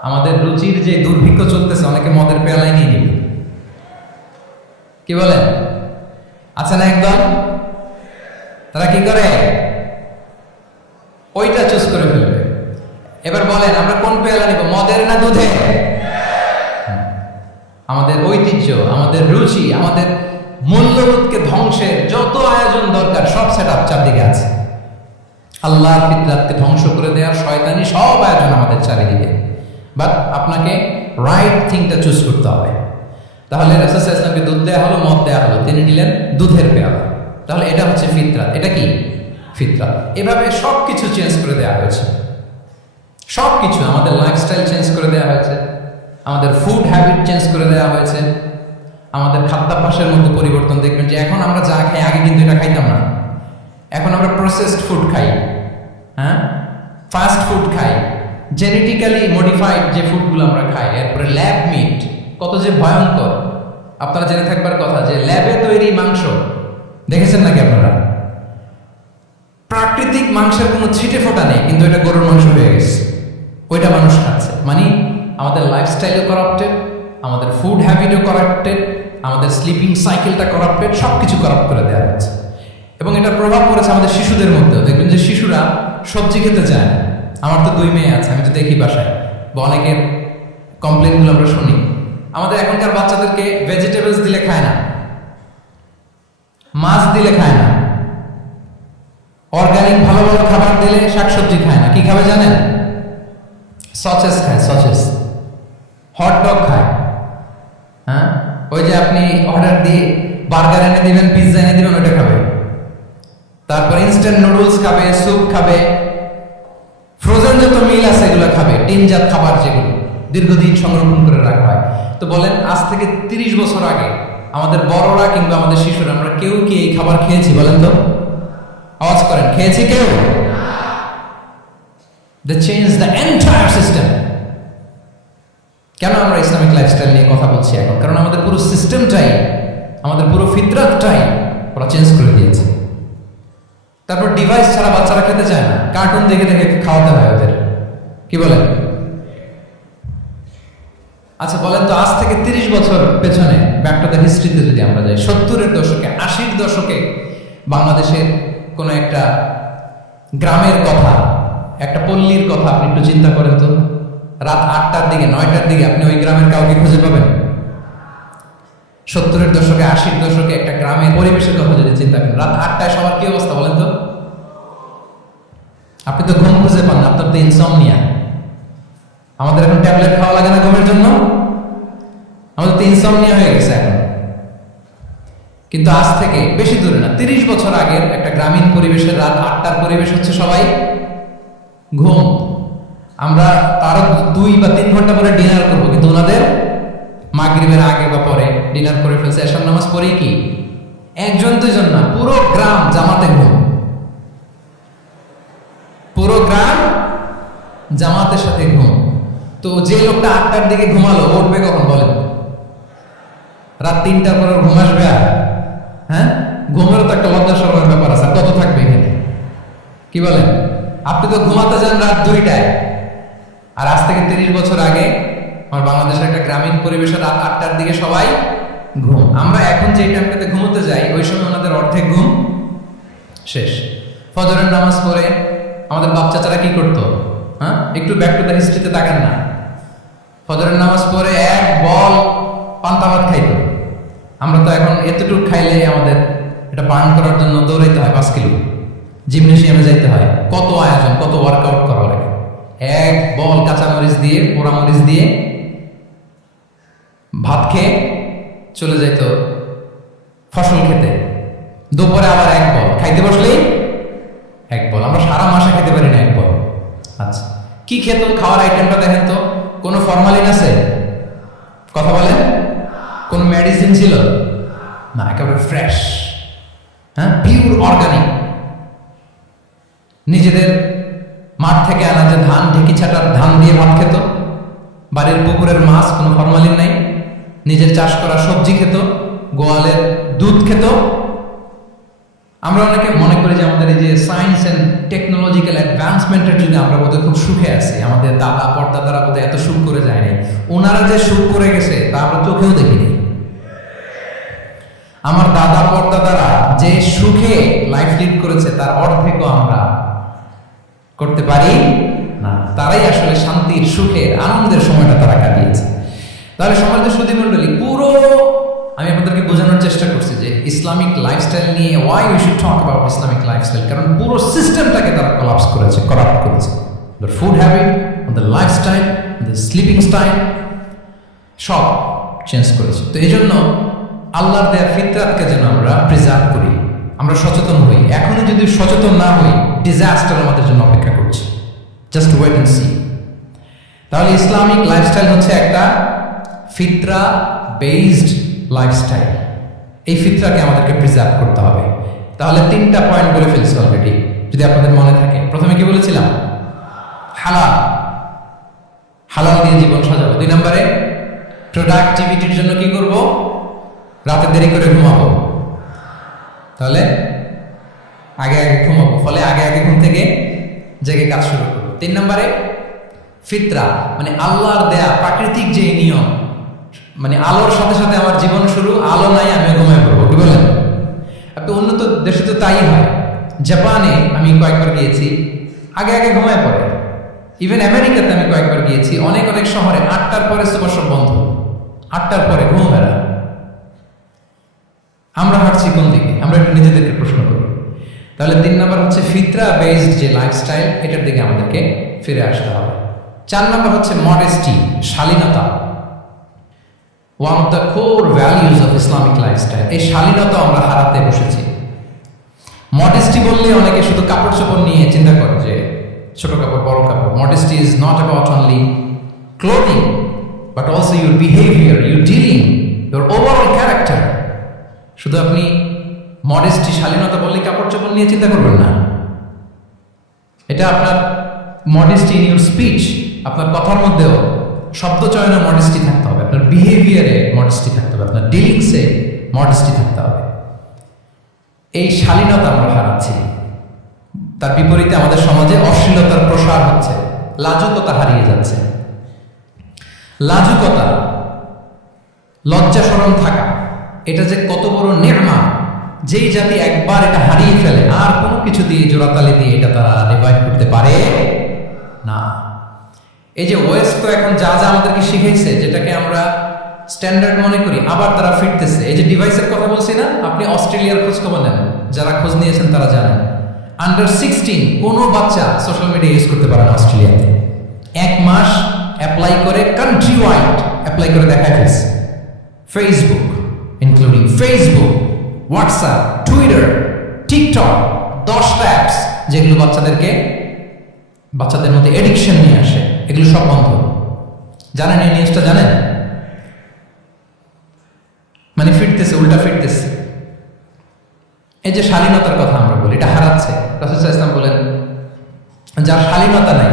আমাদের রুচির যে দুর্ভিক্ষ চলতেছে, অনেকে মদের পেয়ালাই নিয়ে নিবে, কি বলেন? আছে না একদল, তারা কি করে ওইটা চুজ করে ফেলবে। এবার বলেন আমরা কোন পেয়ালা নিব, মদের না দুধের? আমাদের ঐতিহ্য, আমাদের রুচি, আমাদের মূল্যবোধকে ধ্বংসের যত আয়োজন দরকার সব সেটআপ চারদিকে আছে। আল্লাহর ফিতরাতকে ধ্বংস করে দেওয়ার শয়তানি সব আয়োজন আমাদের চারিদিকে। বাট আপনাকে রাইট থিংটা চুজ করতে হবে। তাহলে রাসূল সাল্লাল্লাহু আলাইহি ওয়াসাল্লামকে দুধ দেয়া হলো, মদ দেয়া হলো, তিনি নিলেন দুধের পেয়ালা। তাহলে এটা হচ্ছে ফিতরাত। এটা কি ফিতরাত? এভাবে সবকিছু চেঞ্জ করে দেওয়া হয়েছে। সবকিছু, আমাদের লাইফস্টাইল চেঞ্জ করে দেওয়া হয়েছে, আমাদের ফুড হ্যাবিট চেঞ্জ করে দেওয়া হয়েছে, আমাদের খাদ্যাভ্যাসের মধ্যে পরিবর্তন। দেখবেন যে এখন আমরা যা খাই, আগে কিন্তু এটা খাইতাম না। এখন আমরা প্রসেসড ফুড খাই, হ্যাঁ, ফাস্ট ফুড খাই, জেনেটিক্যালি মডিফাইড যে ফুডগুলো আমরা খাই, এরপরে ল্যাব মিট, কত যে ভয়ঙ্কর। আপনারা জেনে থাকবার কথা যে ল্যাবে তৈরি মাংস দেখেছেন নাকি আপনারা? প্রাকৃতিক মাংসের কোনো ছিটে ফোটা নেই, কিন্তু এটা গরুর মাংস হয়ে গেছে, ওইটা মানুষ খাচ্ছে। মানে আমাদের লাইফস্টাইলও করাপ্টেড, আমাদের ফুড হ্যাবিটও করাপ্টেড, আমাদের স্লিপিং সাইকেলটা করাপ্টেড, সবকিছু করাপ্ট করে দেওয়া হচ্ছে। এবং এটার প্রভাব পড়েছে আমাদের শিশুদের মধ্যেও। দেখবেন যে শিশুরা সবজি খেতে চায় না। আমার তো 2 মেয়ে আছে, আমি তো দেখি বাসায়, বা অনেকের কমপ্লেনগুলো আমরা শুনি। আমাদের এখনকার বাচ্চাদেরকে ভেজিটেবলস দিলে খায় না, মাছ দিলে খায় না, অর্গানিক ভালো ভালো খাবার দিলে শাকসবজি খায় না। কি খাবে জানেন? সসেস খায়, সসেস, হট ডগ খায়। হ্যাঁ, ওই যে আপনি অর্ডার দিয়ে বার্গার এনে দিবেন, পিৎজা এনে দিবেন, ওইটা খাবে। তারপর ইনস্ট্যান্ট নুডলস খাবে, স্যুপ খাবে, ফ্রোজেন যত মিল আছে এগুলো খাবে, টিনজাত খাবার যেগুলো দীর্ঘদিন সংরক্ষণ করে রাখা হয়। তো বলেন আজ থেকে 30 বছর আগে আমাদের বড়রা কিংবা আমাদের শিশুরা, আমরা কেউ কি এই খাবার খেয়েছি বলেন তো? আওয়াজ করেন, খেয়েছি কেউ? They changed the entire system. কেন আমরা ইসলামিক লাইফস্টাইল নিয়ে কথা বলছি এখন? কারণ আমাদের পুরো সিস্টেমটাই, আমাদের পুরো ফিতরাতটাই ওরা চেঞ্জ করে দিয়েছে। তারপর ডিভাইস ছাড়া বাচ্চারা খেতে চায় না, কার্টুন দেখে দেখে খাওয়াতে হয় ওদের, কি বলেন? আচ্ছা বলেন তো, আজ থেকে 30 বছর পেছনে ব্যাক টু দ্য হিস্ট্রিতে যদি আমরা যাই, 70-এর দশকে, 80-র দশকে বাংলাদেশের কোন একটা গ্রামের কথা, একটা পল্লীর কথা আপনি একটু চিন্তা করেন তো। রাত 8টার দিকে, 9টার দিকে আপনি ওই গ্রামের কাউকে খুঁজে পাবেন? 70-এর দশকে, 80-র দশকে একটা গ্রামের পরিবেশের কথা যদি চিন্তা করেন, রাত 8টায় সবার কি অবস্থা বলেন তো? আপনি তো ঘুম খুঁজে পান না, আপনার তো ইনসমনিয়া। আমাদের এখন ট্যাবলেট খাওয়া লাগে না ঘুমের জন্য? আমাদের তো ইনসমনিয়া হয়ে গেছে এখন। কিন্তু আজ থেকে বেশি দূরে না, 30 বছর আগের একটা গ্রামীণ পরিবেশের রাত 8টার পরিবেশ হচ্ছে সবাই ঘুম। আমরা তারও 2 বা 3 ঘন্টা পরে ডিনার করবো, কিন্তু ওনাদের মাগরিবের আগে বা পরে ডিনার করে ফেলছে। এশার নামাজ পড়ে কি 1-2 জন না, পুরো গ্রাম জামাতে ঘুম, পুরো গ্রাম জামাতের সাথে ঘুম। তো যে লোকটা 8টার দিকে ঘুমালো, উঠবে কখন বলেন? রাত 3টার পর ঘুম আসবে? আর হ্যাঁ, ঘুমেরও তো একটা লজ্জা শরমের ব্যাপার আছে, কত থাকবে এখানে, কি বলেন? আপনি তো ঘুমাতে যান রাত 2টায়। আর আজ থেকে 30 বছর আগে আমার বাংলাদেশের একটা গ্রামীণ পরিবেশে রাত 8টার দিকে সবাই ঘুম। আমরা এখন যে টাইমটাতে ঘুমোতে যাই ওই সময় ওনাদের অর্ধেক ঘুম শেষ। ফজরের নামাজ পড়ে আমাদের বাচ্চারা কি করতো? হ্যাঁ, একটু ব্যাক টু দ্য হিস্ট্রিতে তাকান না। ফজরের নামাজ পড়ে এক বল পান্তা ভাত খাইতো। আমরা তো এখন এতটুকু খাইলে আমাদের এটা বার্ন করার জন্য দৌড়াইতে হয় 5 কিলো, জিমনেশিয়ামে যাইতে হয়, কত আয়োজন, কত ওয়ার্কআউট করা লাগে। এক বল কাঁচামরিচ দিয়ে, পোড়ামরিচ দিয়ে ভাত খেয়ে চলে যাইত ফসল খেতে। দুপুরে আবার এক বল, খাইতে বসলেই এক বল। আমরা সারা মাসে খেতে পারি না এক বল। আচ্ছা, কি খেত? খাওয়ার আইটেমটা দেখেন তো, কোনো ফরমালিন আছে? কথা বলেন। কোন মেডিসিন ছিল না, একেবারে ফ্রেশ, হ্যাঁ, পিওর অর্গানিক। নিজেদের মাঠ থেকে আনা যে ধান, ঢেকি ছাটার ধান দিয়ে ভাত খেত। বাড়ির পুকুরের মাছ, কোনো ফরমালিন নাই। নিজের চাষ করা সবজি খেত, গোয়ালের দুধ খেত। আমরা অনেকে মনে করি যে আমাদের এই যে সায়েন্স এন্ড টেকনোলজিক্যাল অ্যাডভান্সমেন্টের জন্য আমরা বোধহয় খুব সুখে আছি, আমাদের দাদা পরদাদারা বোধহয় এত সুখ করে যায়নি। ওনারা যে সুখ করে গেছে তা আমরা চোখেও দেখিনি। আমার দাদা পরদাদারা যে সুখে লাইফ লিড করেছে তার অর্ধেকও আমরা করতে পারি না। তারাই আসলে শান্তির, সুখের, আনন্দের সময়টা তারা কাটিয়েছে। তাহলে সমাজের সুধী মণ্ডলী, পুরো আমি আপনাদেরকে বোঝানোর চেষ্টা করছি যে ইসলামিক লাইফস্টাইল নিয়ে why we should talk about Islamic lifestyle, কারণ পুরো সিস্টেমটাকে তারা কোলাপস করেছে, করাপ্ট করেছে। The food habit, the lifestyle, the sleeping style সব চেঞ্জ করেছে। তো এই জন্য আল্লাহর দেয়া ফিতরাতকে যেন আমরা প্রিজার্ভ করি, আমরা সচেতন হই। এখনই যদি সচেতন না হই, ডিজাস্টার আমাদের জন্য অপেক্ষা করছে। Just wait and see. তাহলে ইসলামিক লাইফস্টাইল হচ্ছে একটা ফিতরা বেসড লাইফস্টাইল। এই ফিতরাকে আমাদেরকে প্রিজার্ভ করতে হবে। তাহলে 3টা পয়েন্ট বলে ফেলছি অলরেডি, যদি আপনাদের মনে থাকে। প্রথমে কি বলেছিলাম? হালাল, হালাল দিয়ে জীবন সাজাবো। 2 নম্বরে প্রোডাক্টিভিটির জন্য কি করব? রাতে দেরি করে ঘুমাবো। তাহলে আগে আগে ঘুমাবো, ফলে আগে আগে ঘুম থেকে জেগে কাজ শুরু করবো। 3 নম্বরে ফিতরা, মানে আল্লাহর দেয়া প্রাকৃতিক যে নিয়ম, মানে আলোর সাথে সাথে আমার জীবন শুরু, আলো নাই আমি ঘুমায় পড়বো। কি বলেন? আপনি উন্নত দেশে তো তাই হয়। জাপানে আমি কয়েকবার গিয়েছি, আগে আগে ঘুমায় পড়ে। ইভেন আমেরিকাতে আমি কয়েকবার গিয়েছি, অনেক অনেক শহরে 8টার পরে সুপার শপ বন্ধ, 8টার পরে ঘুম এরা। আমরা হাঁটছি কোন দিকে? আমরা একটু নিজেদেরকে প্রশ্ন করি। তাহলে 3 নম্বর হচ্ছে ফিতরা বেসড যে লাইফস্টাইল, এটার দিকে আমাদেরকে ফিরে আসতে হবে। 4 নম্বর হচ্ছে মডেস্টি, শালীনতা। One of the core values of Islamic lifestyle. এই শালীনতা আমরা হারাতে বসেছি। মডেস্টি বললে অনেকে শুধু কাপড় চোপড় নিয়ে চিন্তা করে যে ছোট কাপড়, বড় কাপড়। Modesty is not about only clothing, but also your behaviour, your dealing, your overall character. শুধু আপনি মডেস্টি, শালীনতা বললে কাপড় চোপড় নিয়ে চিন্তা করবেন না। এটা আপনার মডেস্টি ইন ইউর স্পিচ, আপনার কথার মধ্যেও শব্দ চয়নে মডেস্টি থাকতে হবে, আপনার বিহেভিয়ারে মডেস্টি থাকতে হবে, আপনার ডিলিংসে মডেস্টি থাকতে হবে। এই শালীনতা আমরা হারাচ্ছি। তার বিপরীতে আমাদের সমাজে অশ্লীলতার প্রসার হচ্ছে, লাজুকতা হারিয়ে যাচ্ছে। লাজুকতা, লজ্জা শরম থাকা, এটা যে কত বড় নেয়ামত। যেই জাতি একবার এটা হারিয়ে ফেলে, আর কোনো কিছু দিয়ে, জোড়াতালি দিয়ে এটা তারা রিভাইভ করতে পারে না। এই যে ওয়েস্ট তো এখন যা যা আমাদেরকে শিখাইছে, যেটাকে আমরা স্ট্যান্ডার্ড মনে করি, আবার তারা ফিরতেছে। এই যে ডিভাইসের কথা বলছি না, আপনি অস্ট্রেলিয়ার খোঁজ খবর নেন, যারা খোঁজ নিয়েছেন তারা জানেন আন্ডার 16 কোনো বাচ্চা সোশ্যাল মিডিয়া ইউজ করতে পারে না অস্ট্রেলিয়াতে। 1 মাস অ্যাপ্লাই করে, কান্ট্রি ওয়াইড অ্যাপ্লাই করে দেখায় ফেলছে। Facebook including Facebook, WhatsApp, Twitter, TikTok, 10টা অ্যাপস যেগুলো বাচ্চাদের মধ্যে এডিকশন নিয়ে আসে, এগুলো সব বন্ধ। জানেন এই নিউজটা? জানেন? মানে ফিরতেছে, উল্টা ফিরতেছে। এই যে শালীনতার কথা আমরা বলি, এটা হারাচ্ছে। রাসূল সাল্লাল্লাহু আলাইহি ওয়াসাল্লাম বলেন, যার শালীনতা নাই,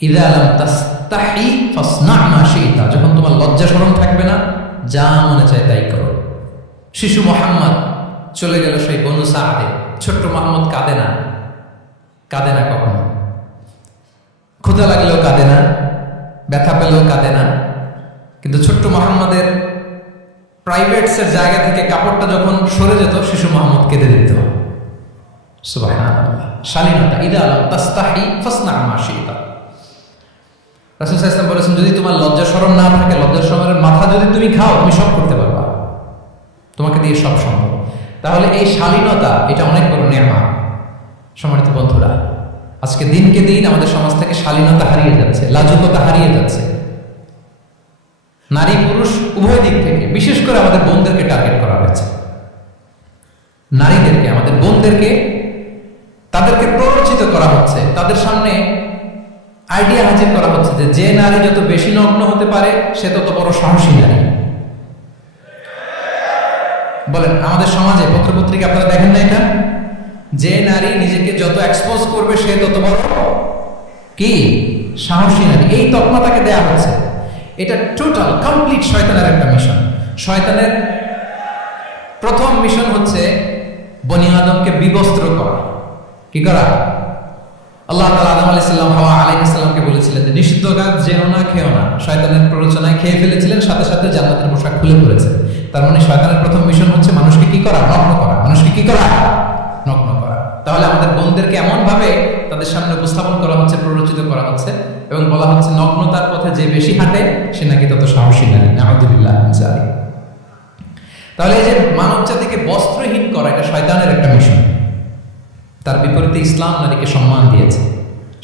ইযা লাম তাস্তাহি ফাসনা মা শি'তা, যখন তোমার লজ্জা শরম থাকবে না, যা মনে চায় তাই করো। শিশু মুহাম্মদ চলে গেল সেই বনু সাদে, ছোট্ট মুহাম্মদ কাঁদে না, কাঁদে না কখনো। ক্ষুধা লাগলেও কাঁদে না, ব্যথা পেলেও কাঁদে না। কিন্তু ছোট্ট মুহাম্মদের প্রাইভেটসের জায়গা থেকে কাপড়টা যখন সরে যেত, শিশু মোহাম্মদ কেঁদে দিত। সুবহানাল্লাহ। শালীনতা, ইদা লাম তাস্তাহি ফাসনা মা শি'তা। রাসূল সাল্লাল্লাহু আলাইহি ওয়াসাল্লাম বলেছেন, যদি তোমার লজ্জা শরম না থাকে, লজ্জা শরমের মাথা যদি তুমি খাও, তুমি সব করতে পারবা, তোমাকে দিয়ে সব সম্ভব। তাহলে এই শালীনতা, এটা অনেক বড় নেয়ামত। সম্মানিত বন্ধুরা, আজকে দিনকে দিন আমাদের সমাজ থেকে শালীনতা হারিয়ে যাচ্ছে, লাজুকতা হারিয়ে যাচ্ছে। নারী পুরুষ উভয় দিক থেকে, বিশেষ করে আমাদের বোনদেরকে টার্গেট করা হয়েছে। নারীদেরকে, আমাদের বোনদেরকে, তাদেরকে প্ররোচিত করা হচ্ছে, তাদের সামনে আইডিয়া হাজির করা হচ্ছে যে নারী যত বেশি নগ্ন হতে পারে সে তত বড় সাহসী নারী। বলেন, আমাদের সমাজে পত্রপত্রিকা আপনারা দেখেন না এটা? যে নারী নিজেকে যত এক্সপোজ করবে সে তত বড় কি সাহসী নারী, এই তকমা তাকে দেয়া হচ্ছে। এটা টোটাল কমপ্লিট শয়তানের একটা মিশন। শয়তানের প্রথম মিশন হচ্ছে বনি আদমকে বিবস্ত্র করা। কি করা? আল্লাহ তাআলা আদম আলাইহিস সালাম, হাওয়া আলাইহিস সালামকে বলেছিলেন যে নিষিদ্ধ গাছ যেও না, খেও না। শয়তানের প্ররোচনায় খেয়ে ফেলেছিলেন, সাথে সাথে জান্নাতের পোশাক খুলে পড়েছে। তার মানে শয়তানের প্রথম মিশন হচ্ছে মানুষকে কি করা? নগ্ন করা। মানুষকে কি করা? নগ্ন করা। তাহলে আমাদের বোনদেরকে এমন ভাবে তাদের সামনে উপস্থাপন করা হচ্ছে, প্ররোচিত করা হচ্ছে এবং বলা হচ্ছে নগ্নতার পথে যে বেশি হাঁটে সে নাকি তত সাহসী নারী। নাউযুবিল্লাহ মিন যালিক। তাহলে এই যে মানব জাতিকে বস্ত্রহীন করা, এটা শয়তানের একটা মিশন। তার বিপরীতে ইসলাম নারীকে সম্মান দিয়েছে,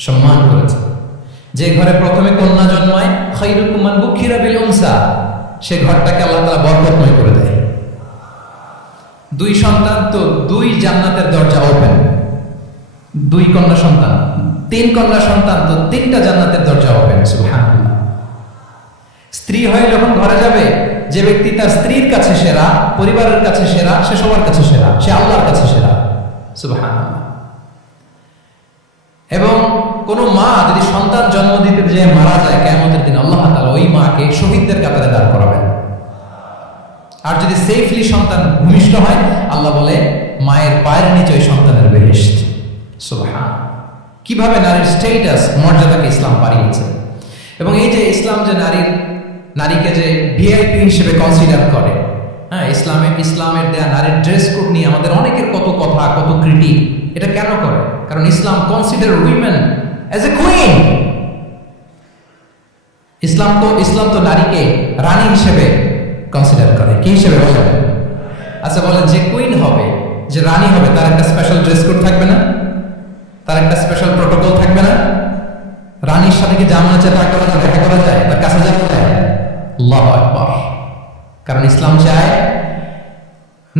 সম্মান করেছে। যে ঘরে প্রথমে কন্যা জন্মায়, খায়রুকুম মান বুখিরা বিল উনসা, সে ঘরটাকে আল্লাহ তাআলা বরকতময় করে দেয়। 2 সন্তান তো 2 জান্নাতের দরজা ওপেন। 2 কন্যা সন্তান, 3 কন্যা সন্তান তো 3টা জান্নাতের দরজা ওপেন। সুবহানাল্লাহ। স্ত্রী হয়ে যখন ঘরে যাবে, যে ব্যক্তি তার স্ত্রীর কাছে সেরা, পরিবারের কাছে সেরা, সে সবার কাছে সেরা, সে আল্লাহর কাছে সেরা। সুবহানাল্লাহ। এবং কোন মা যদি সন্তান জন্ম দিতে যে মারা যায়, কিয়ামতের দিন আল্লাহ তাআলা ওই মাকে শহীদদের কাতারে দাঁড় করাবেন। আর যদি সেফলি সন্তান ভূমিষ্ঠ হয়, আল্লাহ বলে মায়ের পায়ের নিচে ওই সন্তানের বেহেশত। সুবহানাল্লাহ। কিভাবে নারীর স্ট্যাটাস, মর্যাদাকে ইসলাম বাড়িয়েছে। এবং এই যে ইসলাম যে নারীকে যে ভিআইপি হিসেবে কনসিডার করে, হ্যাঁ, ইসলামের দেয়া নারীর ড্রেস কোড নিয়ে আমাদের অনেকের কত কথা, কত ক্রিটিক। এটা কেন করে? কারণ Islam consider women as a queen. ইসলাম তো নারীকে রানী হিসেবে কনসিডার করে। কি হিসেবে বলেন? আচ্ছা বলেন, যে কুইন হবে, যে রানী হবে, তার একটা স্পেশাল ড্রেস কোড থাকবে না? তার একটা স্পেশাল প্রোটোকল থাকবে না? রানীর সাথে কি জামা চায়, দেখা করা যায়, তার কাছে যাওয়া যায়? আল্লাহু আকবার। কারণ ইসলাম চায়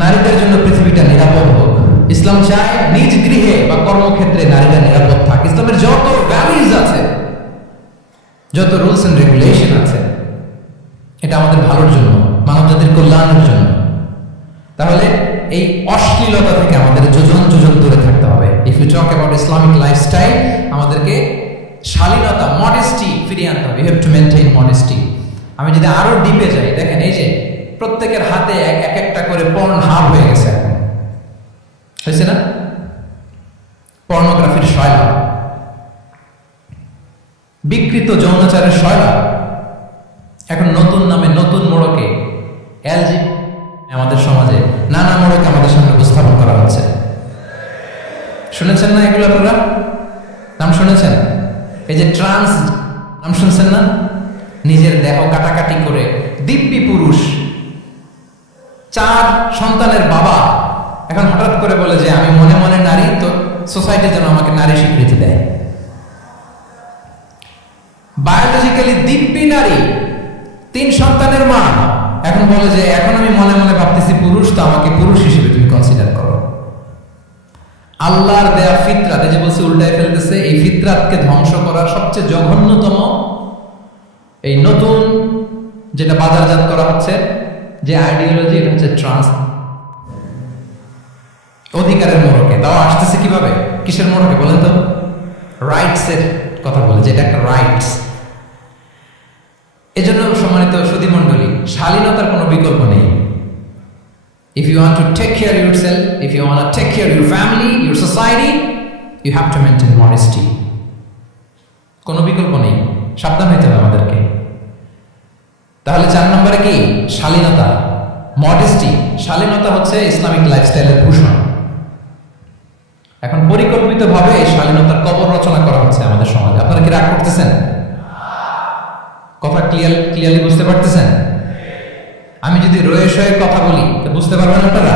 নারীদের জন্য পৃথিবীটা নিরাপদ হোক। ইসলাম চায় নিজ গৃহে বা কর্মক্ষেত্রে নারীরা নিরাপদ থাক। ইসলামের যত ভ্যালুজ আছে, যত রুলস এন্ড রেগুলেশন আছে, এটা আমাদের ভালোর জন্য, মানব জাতির কল্যাণের জন্য। তাহলে এই অশ্লীলতা থেকে আমাদের যোজন যোজন দূরে থাকতে হবে। If you talk about Islamic lifestyle, আমাদেরকে শালীনতা, মডেস্টি ফিরিয়ে আনতে হবে। You have to maintain modesty. আমি যদি আরো ডিপে যাই, দেখেন এই যে প্রত্যেকের হাতে এক একটা করে পর্ন হাব হয়ে গেছে। হয়েছে না? পর্নোগ্রাফির শয়লা, বিকৃত যৌনাচারের শয়লা এখন নতুন নামে, নতুন মোড়কে, এলজি আমাদের সমাজে নানা মোড়কে আমাদের সামনে উপস্থাপন করা হচ্ছে। শুনেছেন না এগুলো? আপনারা নাম শুনেছেন? এই যে ট্রান্স, নাম শুনছেন না? নিজের দেহ কাটাকাটি করে দিব্যি পুরুষ, 4 সন্তানের বাবা, এখন হঠাৎ করে বলে যে আমি মনে মনে নারী, তো সোসাইটি যেন আমাকে নারী স্বীকৃতি দেয়। বায়োলজিক্যালি দিব্যি নারী, 3 সন্তানের মা, এখন বলে যে এখন আমি মনে মনে ভাবতেছি পুরুষ, তো আমাকে পুরুষ হিসেবে তুমি কনসিডার করো। আল্লাহর দেয়া ফিতরাত, এই যে বলছে উল্টায় ফেলতেছে, এই ফিতরাতকে ধ্বংস করার সবচেয়ে জঘন্যতম এই নতুন যেটা বাজারজাত করা হচ্ছে যে আইডিওলজি, এটা হচ্ছে ট্রান্স। অধিকারের মোড়কে তাও আসতেছে কিভাবে? কিসের মোড়কে বলেন তো? রাইটস এর কথা বলে, যেটা একটা রাইটস। এজন্য সম্মানিত সুধী মণ্ডলী, শালীনতার কোনো বিকল্প নেই। If you want to take care of yourself, if you want to take care of your family, your society, you have to maintain modesty. কোনো বিকল্প নেই, সাবধান হইতে হবে আমাদেরকে। তাহলে 4 নম্বরে কি? শালীনতা। মডেস্টি, শালীনতা হচ্ছে ইসলামিক লাইফস্টাইলের ভূষণ। এখন পরিকল্পিতভাবে এই শালীনতার কবর রচনা করা হচ্ছে আমাদের সমাজে। আপনারা কি রাগ করতেছেন? কথা ক্লিয়ারলি বুঝতে পারতেছেন? আমি যদি রয়ে শয়ে কথা বলি তো বুঝতে পারবেন আপনারা?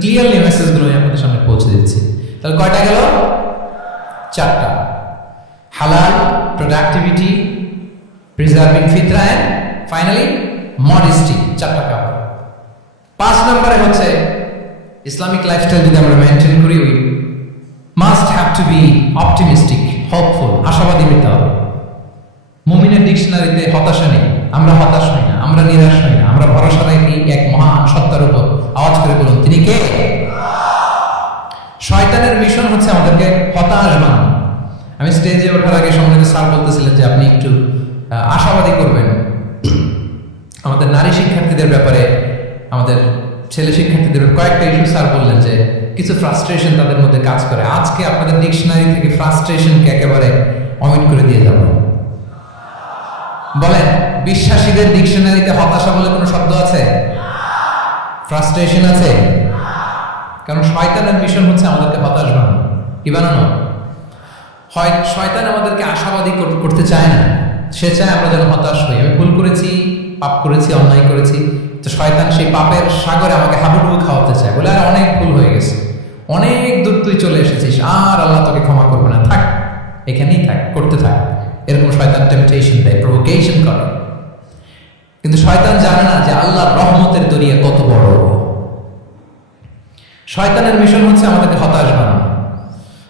ক্লিয়ারলি মেসেজগুলো আমি আপনাদের সামনে পৌঁছে দিচ্ছি। তাহলে কয়টা গেল? 4টা। হালাল, প্রোডাক্টিভিটি, প্রিজার্ভিং ফিতরা এন্ড ফাইনালি মডেস্টি, 4টা কাজ। 5 নম্বরে হচ্ছে ইসলামিক লাইফস্টাইল যদি আমরা মেনটেন করি, we must have to be optimistic, hopeful, আশাবাদী হতে হবে। মুমিনের ডিকশনারিতে হতাশা নেই। আমরা হতাশ হই না, আমরা নিরাশ হই না, আমরা ভরসা রাখি এক মহান সত্তার উপর। আওয়াজ করে বলুন, তিনি কে? শয়তানের মিশন হচ্ছে আমাদেরকে হতাশ বানানো। আমি স্টেজে ওঠার আগে সম্মানিত স্যার বলতেছিলেন যে আপনি একটু আশাবাদী করবেন আমাদের নারী শিক্ষার্থীদের ব্যাপারে, আমাদের ছেলে শিক্ষার্থীদের কয়েকটা ইস্যু স্যার বললেন যে কিছু ফ্রাস্ট্রেশন তাদের মধ্যে কাজ করে। আজকে আপনাদের ডিকশনারি থেকে ফ্রাস্ট্রেশনকে একেবারে অমিট করে দিয়ে যাব। বলেন, বিশ্বাসীদের ডিকশনারিতে হতাশা বলে কোনো শব্দ আছে? ফ্রাস্ট্রেশন আছে? কারণ শয়তানের মিশন হচ্ছে আমাদেরকে হতাশ বানানো। কি বানানো? হয় শয়তান আমাদেরকে আশাবাদী করতে চায় না, সে চায় আমরা যেন হতাশ হই। আমি ভুল করেছি, পাপ করেছি, অন্যায় করেছি, তো শয়তান সেই পাপের সাগরে আমাকে হাবুডুবু খাওয়াতে চায়, বলে আর অনেক ভুল হয়ে গেছে, অনেক দূর তুই চলে এসেছিস, আর আল্লাহ তোকে ক্ষমা করবে না, থাক এখানেই থাক, করতে থাক। এরকম শয়তান টেম্পটেশন দেয়, প্রভোকেশন করে। কিন্তু শয়তান জানে না যে আল্লাহর রহমতের দরিয়া কত বড়। শয়তানের মিশন হচ্ছে আমাদেরকে হতাশ বানানো,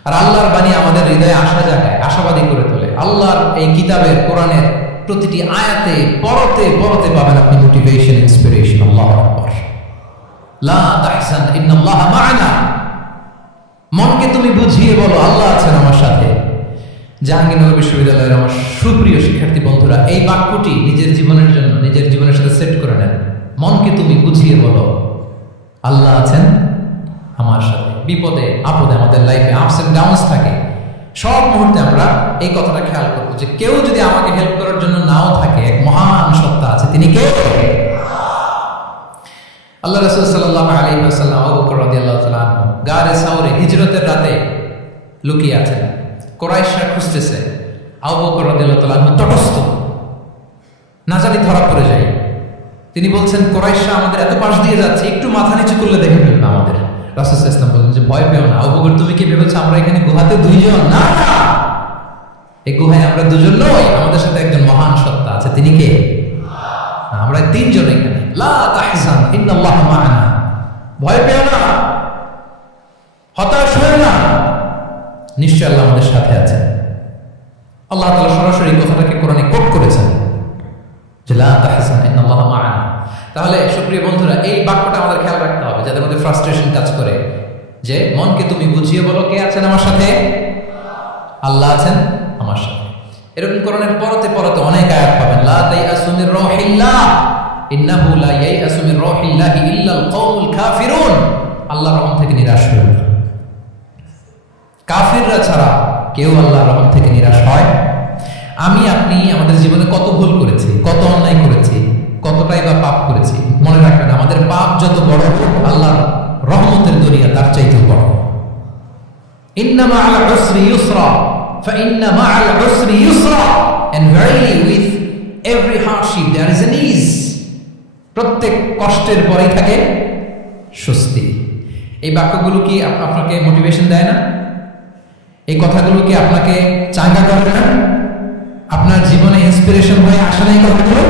আর আল্লাহর বাণী আমাদের হৃদয়ে আশা জাগায়, আশাবাদী করে তোলে। আল্লাহর এই কিতাবের, কোরআনের প্রতিটি আয়াতে পরতে পরতে পাবেন আপনি মোটিভেশন, ইন্সপিরেশন। আল্লাহু আকবার। লা তাহজান ইন্নাল্লাহা মা'ানা। মনকে তুমি বুঝিয়ে বলো আল্লাহ আছেন আমার সাথে। জাহাঙ্গীরনগর বিশ্ববিদ্যালয়ের আমার সুপ্রিয় শিক্ষার্থী বন্ধুরা, এই বাক্যটি নিজের জীবনের জন্য, নিজের জীবনের সাথে সেট করে নেন। মনকে তুমি বুঝিয়ে বলো আল্লাহ আছেন আমার সাথে। বিপদে আপদে, আমাদের লাইফে আপস এন্ড ডাউনস থাকে, সব মুহূর্তে আমরা এই কথাটা খেয়াল করবো যে কেউ যদি আমাকে হেল্প করার জন্য নাও থাকে, এক মহান সত্তা আছে, তিনি কে? আল্লাহ রাসূল সাল্লাল্লাহু আলাইহি ওয়াসাল্লাম আবু বকর রাদিয়াল্লাহু তাআলা আনহু গারে সাওরে হিজরতের রাতে লুকিয়ে আছেন। কুরাইশরা খুঁজতেছে, আবু বকর রাদিয়াল্লাহু তাআলা আনহু তটস্থ, না জানি ধরা পড়ে যায়। তিনি বলছেন, কুরাইশরা আমাদের এত পাশ দিয়ে যাচ্ছে, একটু মাথা নিচু করলে দেখে ফেলবে আমাদের। রাসূল সাল্লাল্লাহু আলাইহি ওয়াসাল্লাম বললেন যে ভয় পেও না আবু বকর, তুমি কি ভেবেছো আমরা এখানে গুহাতে দুইজন? না, এই গুহায় আমরা দুজন নই, আমাদের সাথে একজন মহান সত্তা আছে, তিনি কে? আমরা 3 জন এখানে। লা তাহজান ইন্নাল্লাহা মা'ানা। ভয় পেও না, হতাশ হয়ো না, নিশ্চয় আল্লাহ আমাদের সাথে আছে। আল্লাহ তাআলা সরাসরি কথাটাকে কোরআনে কোট করেছেন যে লা তাহজান ইন্নাল্লাহা মা'ানা। তাহলে সুপ্রিয় বন্ধুরা, এই বাক্যটা আমাদের খেয়াল রাখতে হবে যাদের মধ্যে ফ্রাস্ট্রেশন কাজ করে, যে মনকে তুমি বুঝিয়ে বলো কে আছেন আমার সাথে? আল্লাহ আছেন আমার সাথে। এরকম কোরআনের পরতে পরতে অনেক আয়াত পাবেন। লা তাইয়াসু মির রাহিল্লাহ ইন্নাহু লা ইয়াইয়াসু মির রাহিল্লাহি ইল্লাল কওমুল কাফিরুন। আল্লাহর রহম থেকে নিরাশ হয়ো না। কাফিররা ছাড়া কেউ আল্লাহর রহম থেকে নিরাশ হয়? আমি আপনি আমাদের জীবনে কত ভুল করেছি, কত অন্যায় করেছি, কতটাই বা পাপ করেছি। মনে রাখবেন, আমাদের পাপ যত বড় হোক, আল্লাহর রহমতের দরিয়া তার চাইতেও বড়। ইন্না মা'আল উসরি ইউসরা ফাইন্না মা'আল উসরি ইউসরা, and verily with every hardship there is an ease. প্রত্যেক কষ্টের পরেই থাকে স্বস্তি। এই বাক্যগুলো কি আপনাকে মোটিভেশন দেয় না? এই কথাগুলো কি আপনাকে চাঙ্গা করে না? আপনার জীবনে ইন্সপিরেশন হয়ে আসে না এই কথাগুলো?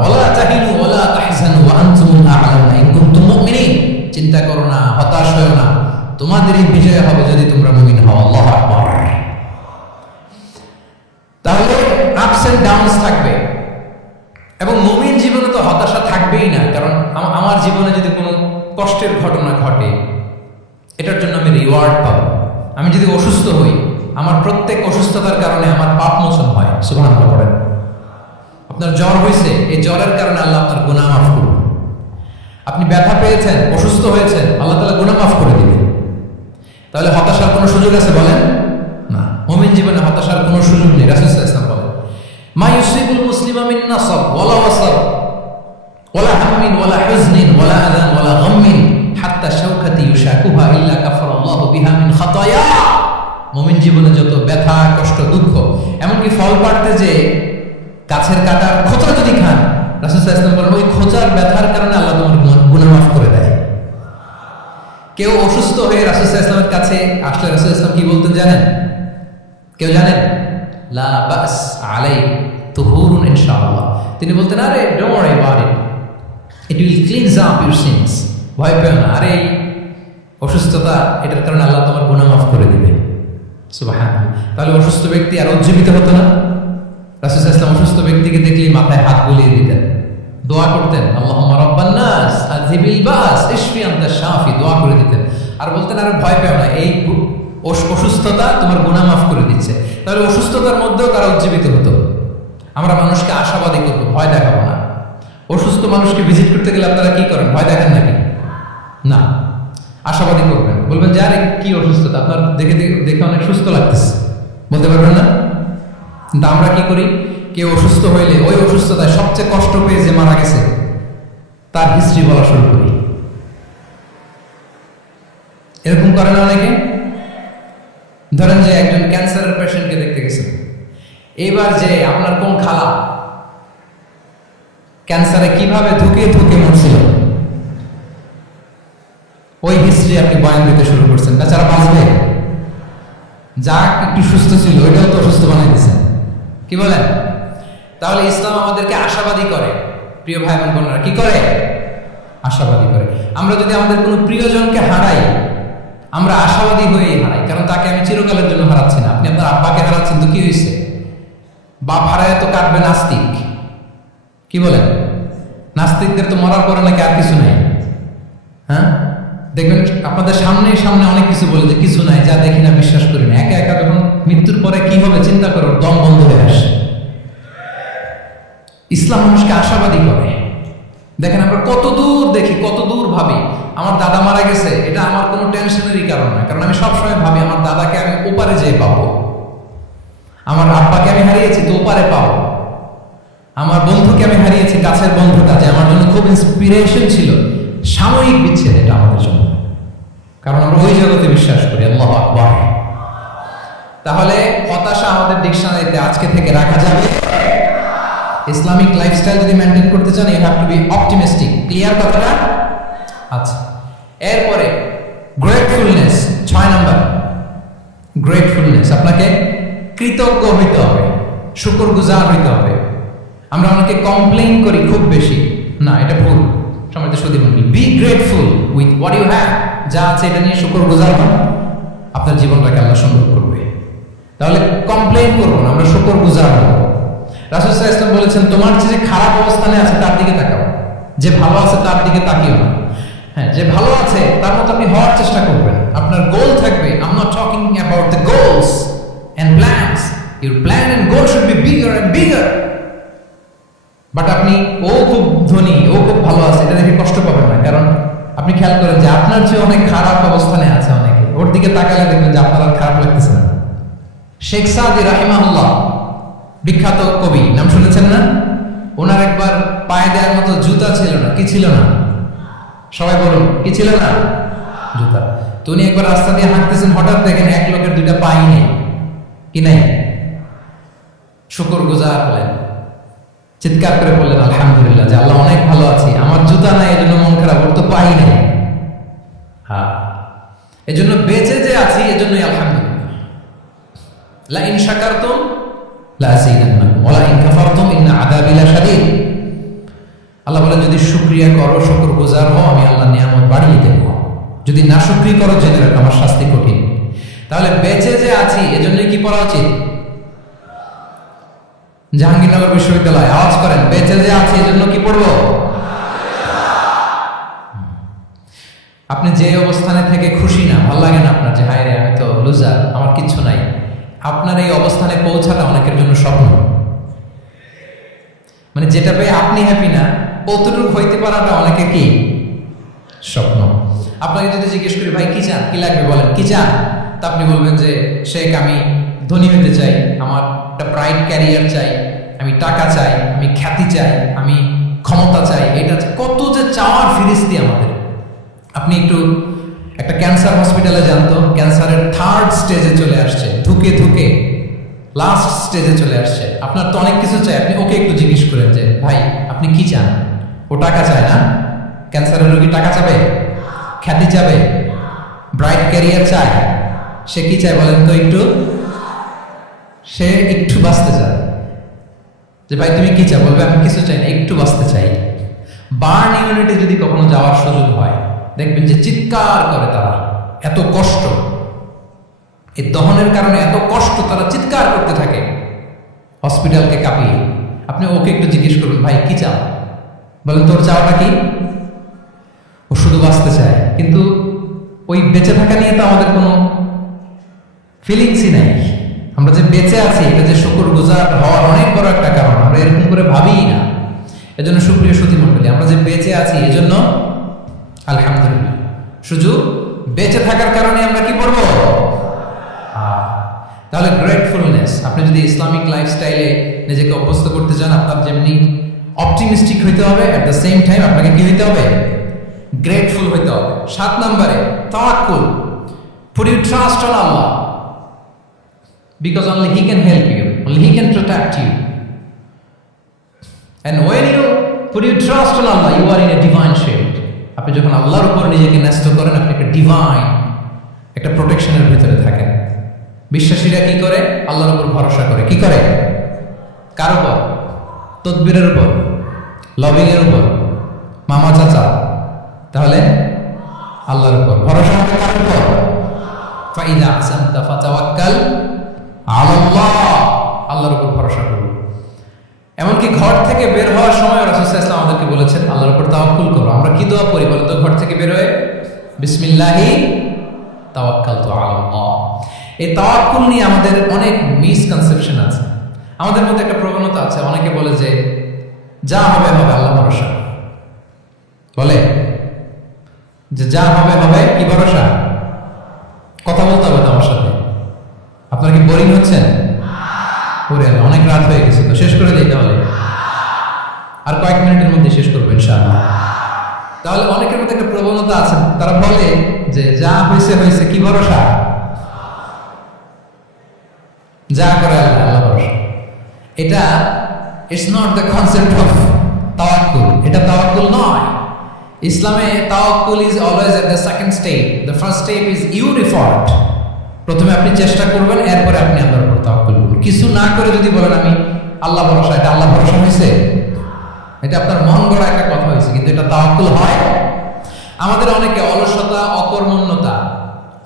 ওয়ালা তাহিনু ওয়ালা তাহজানু ওয়া আনতুমুল আ'লাউনা ইন কুনতুম মুমিনিন। চিন্তা করো না, হতাশ হয়ো না, তোমাদেরই বিজয় হবে যদি তোমরা মুমিন হও। আল্লাহু আকবার। তাহলে আপস এন্ড ডাউনস থাকবে, এবং মুমিন জীবনে তো হতাশা থাকবেই না। কারণ আমার জীবনে যদি কোনো কষ্টের ঘটনা ঘটে, এটার জন্য আমি রিওয়ার্ড পাবো। আমি যদি অসুস্থ হই, আমার প্রত্যেক অসুস্থতার কারণে আমার পাপ মোচন হয়। সুবহানাল্লাহ পড়েন। আপনার জ্বর হয়েছে, এই জ্বরের কারণে আল্লাহ আপনার গুনাহ মাফ করবে। আপনি ব্যথা পেয়েছেন, অসুস্থ হয়েছেন, আল্লাহ তাআলা গুনাহ মাফ করে দিবেন। তাহলে হতাশার কোনো সুযোগ আছে বলেন? না। মুমিন জীবনে হতাশার কোনো সুযোগ নেই। রাসূল সাল্লাল্লাহু আলাইহি ওয়াসাল্লাম বলেন, মা ইউসিবুল মুসলিমা মিন নাসাব ওয়ালা ওয়াসাব ওয়ালা হাম হাম্মিন ওয়ালা হুজনিন ওয়ালা আযান ওয়ালা গাম্মিন হাত্তা শাওকাতি ইউশাকুহা ইল্লা কাফারাল্লাহু বিহা মিন খাতায়া। মুমিন জীবনে যত ব্যথা, কষ্ট, দুঃখ, এমনকি ফল পাড়তে যে গাছের কাটার খোঁচা যদি খান, রাসূল সাল্লাল্লাহু আলাইহি ওয়াসাল্লাম বলেন ওই খোঁচার ব্যথার কারণে আল্লাহ তোমার গুনাহ মাফ করে দেয়। কেউ অসুস্থ হয়ে রাসূল সাল্লাল্লাহু আলাইহি ওয়াসাল্লামের কাছে আসলে রাসূল সাল্লাল্লাহু আলাইহি ওয়াসাল্লাম কি বলতেন জানেন? কেউ জানেন? লা বাস আলাই তুহুরুন ইনশাআল্লাহ। তিনি বলতেন, আরে don't worry about it, it will cleanse up your scenes. ভয় পেও না, আরে অসুস্থতা, এটার কারণে আল্লাহ তোমার গুনাহ মাফ করে দিবে। সুবহানাল্লাহ। তাহলে অসুস্থ ব্যক্তি আর উজ্জীবিত হতো না? রাসূল সাল্লাল্লাহু আলাইহি ওয়াসাল্লাম অসুস্থ ব্যক্তিকে দেখলেই মাথায় হাত বুলিয়ে দিতেন, দোয়া করতেন, আল্লাহুম্মা রাব্বান নাস আযহিবিল বাস ইশফি আনতা শাফি, দোয়া করে দিতেন। আর বলতেন, আরে ভয় পেও না, এই অসুস্থতা তোমার গুনাহ মাফ করে দিচ্ছে। তাহলে অসুস্থতার মধ্যেও তারা উজ্জীবিত হতো। আমরা মানুষকে আশাবাদী করবো, ভয় দেখাবো না। অসুস্থ মানুষকে ভিজিট করতে গেলে আপনারা কি করেন? ভয় দেখান নাকি? না, আশাবাদী করবেন, বলবেন যে আরে কি অসুস্থতা, আপনার দেখে দেখে অনেক সুস্থ লাগতেছে, বলতে পারবেন না? কিন্তু আমরা কি করি? কেউ অসুস্থ হইলে ওই অসুস্থতায় সবচেয়ে কষ্ট পেয়ে যে মারা গেছে তার হিস্ট্রি বলা শুরু করি। এরকম করে না অনেকে? ধরেন যে একজন ক্যান্সারের পেশেন্টকে দেখতে গেছেন, এবার যে আপনার কোন খালা ক্যান্সারে কিভাবে ধুকে ধুকে মরছিল, ওই হিস্ট্রি আপনি বয়ান দিতে শুরু করছেন। বেচারা বাঁচবে? যা একটু সুস্থ ছিল ওইটাও তো অসুস্থ বানাই দিচ্ছেন। কি বলেন? তাহলে ইসলাম আমাদেরকে আশাবাদী করে। প্রিয় ভাই বোন বোনেরা, কি করে? আশাবাদী করে। আমরা যদি আমাদের কোনো প্রিয়জনকে হারাই, আমরা আশাবাদী হয়েই হারাই, কারণ তাকে আমি চিরকালের জন্য হারাচ্ছি না। আপনি আপনার আব্বাকে হারাচ্ছেন তো কি হয়েছে? বাপ হারায় তো কাটবে নাস্তিক। কি বলেন? নাস্তিকদের তো মরার পরে নাকি আর কিছু নাই। হ্যাঁ, দেখবেন আপনাদের সামনে সামনে অনেক কিছু বলে যে কিছু নাই, যা দেখি না, বিশ্বাস করি না। একা একা যখন মৃত্যুর পরে কি হবে চিন্তা করো, দম বন্ধ হয়ে আসে। ইসলাম মানুষকে আশাবাদী করে। দেখেন আমরা কত দূর দেখি, কত দূর ভাবি। আমার দাদা মারা গেছে, এটা আমার কোনো টেনশনেরই কারণ না, কারণ আমি সবসময় ভাবি আমার দাদাকে আমি ওপারে যেয়ে পাবো, আমার আব্বাকে আমি হারিয়েছি তো ওপারে পাবো, আমার বন্ধুকে আমি হারিয়েছি, কাছের বন্ধুটা যে আমার জন্য খুব ইন্সপিরেশন ছিল। সাময়িক বিচ্ছেদ এটা আমাদের জন্য, কারণ আমরা ওই জগতে বিশ্বাস করি। আল্লাহু আকবার। তাহলে হতাশা আমাদের ডিকশনারিতে আজকে থেকে রাখা যাবে। ইসলামিক লাইফস্টাইল যদি মেনটেন করতে চান, you have to be optimistic. Clear কথাটা? আচ্ছা, এরপরে গ্রেটফুলনেস, 6 নাম্বার গ্রেটফুলনেস। আপনাকে কৃতজ্ঞ হইতে হবে, শুকরগুজার হইতে হবে। আমরা অনেকে কমপ্লেইন করি খুব বেশি, না এটা ভুল। সম্মানিত সুধীমণ্ডলী, be grateful with what you have. যা আছে এটা নিয়ে শুকরগুজার হন, আপনার জীবনটাকে আল্লাহ সুন্দর করবে। তাহলে কমপ্লেইন করবো না, আমরা শুকরগুজার হব। রাসূল সাল্লাল্লাহু আলাইহি ওয়াসাল্লাম বলেছেন, তোমার যে খারাপ অবস্থানে আছে তার দিকে তাকাও, যে ভালো আছে তার দিকে তাকিও না। হ্যাঁ, যে ভালো আছে তার মতো আপনি হওয়ার চেষ্টা করবেন। আপনার গোল থাকবে। I'm not talking about the goals and plans. Your plan and goal should be bigger and bigger. But আপনি ও খুব ধনী, ও খুব ভালো আছে, এটা দেখে কষ্ট পাবেন না। কারণ আপনি খেয়াল করেন যে আপনার যে অনেক খারাপ অবস্থানে আছে অনেকে, ওর দিকে তাকালে দেখবেন যে আপনার আর খারাপ লাগতেছে না। শেখ সাদি রাহিমাহুল্লাহ, বিখ্যাত কবি, নাম শুনেছেন না? ওনার একবার পায়ে দেওয়ার মতো জুতা ছিল না। কি ছিল না? সবাই বলুন, কি ছিল না? জুতা। তো উনি একবার রাস্তা দিয়ে হাঁটতেছেন, হঠাৎ দেখেন এক লোকের 2টা পাই নেই। কি নাই? শুকরগুজার হলেন, চিৎকার করে বললেন আলহামদুলিল্লাহ, যে আল্লাহ অনেক ভালো আছি, আমার জুতা নাই এজন্য মন খারাপ, ওর তো পাই নেই। হ্যাঁ, এজন্য বেঁচে যে আছি এজন্যই আলহামদুলিল্লাহ। লা ইন শাকারতুম লা আযীদান্নাকুম ওয়া লা ইন কাফারতুম ইন্না আযাবি লাশাদীদ। আল্লাহ বলেন, যদি শুকরিয়া করো, শুকরগুজার হও, আমি আল্লাহ নিয়ামত বাড়িয়ে দেব। যদি নাশুকরি করো, জেনে রাখো আমার শাস্তি কঠিন। তাহলে বেঁচে যে আছি এজন্যই কি পড়া উচিত? জাহাঙ্গীরনগর বিশ্ববিদ্যালয় আওয়াজ করেন, বেঁচে যে আছি এজন্য কি পড়বো? আপনি যে অবস্থানে থেকে খুশি না, ভালো লাগে না আপনার, যে হায় রে আমি তো লুজার, আমার কিচ্ছু নাই, আপনার এই অবস্থানে পৌঁছাটা অনেকের জন্য স্বপ্ন। মানে যেটা পেয়ে আপনি হ্যাপি না, কতটুকু হইতে পারাটা অনেকে কি স্বপ্ন। আপনাকে যদি জিজ্ঞেস করি, ভাই কি চান, কি লাগবে বলেন, কি চান? তা আপনি বলবেন যে শেখ আমি ধনী হতে চাই, আমার একটা ব্রাইট ক্যারিয়ার চাই, আমি টাকা চাই, আমি খ্যাতি চাই, আমি ক্ষমতা চাই, এটা চাই, কত যে চাওয়ার ফিরিস্তি আমাদের। আপনি একটু একটা ক্যান্সার হসপিটালে যান তো, ক্যান্সারের 3rd স্টেজে চলে আসছে, ধুকে ধুকে লাস্ট স্টেজে চলে আসছে। আপনার তো অনেক কিছু চাই, আপনি ওকে একটু জিজ্ঞেস করেন যে ভাই আপনি কি চান? ও টাকা চায় না? ক্যান্সারের রোগী টাকা চাবে? খ্যাতি চাবে? ব্রাইট ক্যারিয়ার চায়? সে কি চায় বলেন তো একটু? সে একটু বাঁচতে চায়। যে ভাই তুমি কি চাও? বলবে আমি কিছু চাই না, একটু বাঁচতে চাই। বার্ন ইউনিটে যদি কখনো যাওয়ার সুযোগ হয়, দেখবেন যে চিৎকার করে তারা, এত কষ্ট, এই দহনের কারণে এত কষ্ট, তারা চিৎকার করতে থাকে হসপিটালকে কাঁপিয়ে। আপনি ওকে একটু জিজ্ঞেস করুন ভাই কি চাও? বলেন তোর চাওয়াটা কি? ও শুধু বাঁচতে চায়, কিন্তু ওই বেঁচে থাকা নিয়ে তো আমাদের কোনো ফিলিংসই নাই। আমরা যে বেঁচে আছি এটা যে শুকরগুজার হওয়ার অনেক বড় একটা কারণ, আমরা এরকম করে ভাবিই না। এজন্য সুপ্রিয় সুধী মণ্ডলী, আমরা যে বেঁচে আছি এজন্য আলহামদুলিল্লাহ। শুধু বেঁচে থাকার কারণে আমরা কি করব? তাহলে গ্রেটফুলনেস, আপনি যদি ইসলামিক লাইফস্টাইলে নিজেকে অভ্যস্ত করতে চান, আপনার যেমনি অপটিমিস্টিক হইতে হবে, এট দ্য সেম টাইম আপনাকে কি হইতে হবে? গ্রেটফুল হইতে হবে। 7 নম্বরে তাওয়াক্কুল। Put your trust on Allah, because only He can help you, only He can protect you. And when you put your trust on Allah, you are in a divine shield. আপনি যখন আল্লাহর উপর নিজেকে ন্যস্ত করেন, আপনি একটা ডিভাইন, একটা প্রোটেকশনের ভিতরে থাকেন। বিশ্বাসীরা কি করে? আল্লাহর উপর ভরসা করে। কি করে? কার উপর? তদবিরের উপর, লবিং এর উপর, মামা চাচা? তাহলে আল্লাহর উপর ভরসা হবে। কার উপর? ফাইদা আসামতা ফাতাওয়াক্কাল আলাল্লাহ, আল্লাহর উপর ভরসা করুন। এমনকি ঘর থেকে বের হওয়ার সময় রাসূল সাল্লাল্লাহু আলাইহি ওয়াসাল্লাম আমাদেরকে বলেছেন আল্লাহর উপর তাওয়াক্কুল করো। আমরা কি দোয়া করি বলেন তো ঘর থেকে বের হয়ে? বিসমিল্লাহি তাওয়াক্কালতু আলাল্লাহ। এই তাওয়াক্কুল নিয়ে আমাদের অনেক মিসকনসেপশন আছে। আমাদের মধ্যে একটা প্রবণতা আছে, অনেকে বলে যে যা হবে হবে, আল্লাহ ভরসা। বলে যে যা হবে হবে, কি ভরসা? কথা বলতে হবে তো আমার সাথে। আপনার কি বোরিং হচ্ছেন? অনেক রাত হয়ে গেছে, তো শেষ করে দিই তাহলে। আর কয়েক মিনিটের মধ্যে শেষ করবো ইনশাআল্লাহ। তাহলে অনেকের মধ্যে একটা প্রবণতা আছে, তারা বলে যে যা হয়েছে হয়েছে, কি ভরসা? যা করে আল্লাহ, আল্লাহ ভরসা। এটা it's not the concept of তাওয়াক্কুল। এটা তাওয়াক্কুল নয়। ইসলামে তাওয়াক্কুল is always at the second step. The first step is your effort. প্রথমে আপনি চেষ্টা করবেন, এরপরে আপনি আল্লাহর উপর তাওয়াক্কুল করবেন। কিছু না করে যদি বলেন আমি আল্লাহ ভরসা, এটা আল্লাহ ভরসা হয়েছে? এটা আপনার মন গড়া একটা কথা হয়েছে, কিন্তু এটা তাওয়াক্কুল হয়? আমাদের অনেকে অলসতা, অকর্মণ্যতা,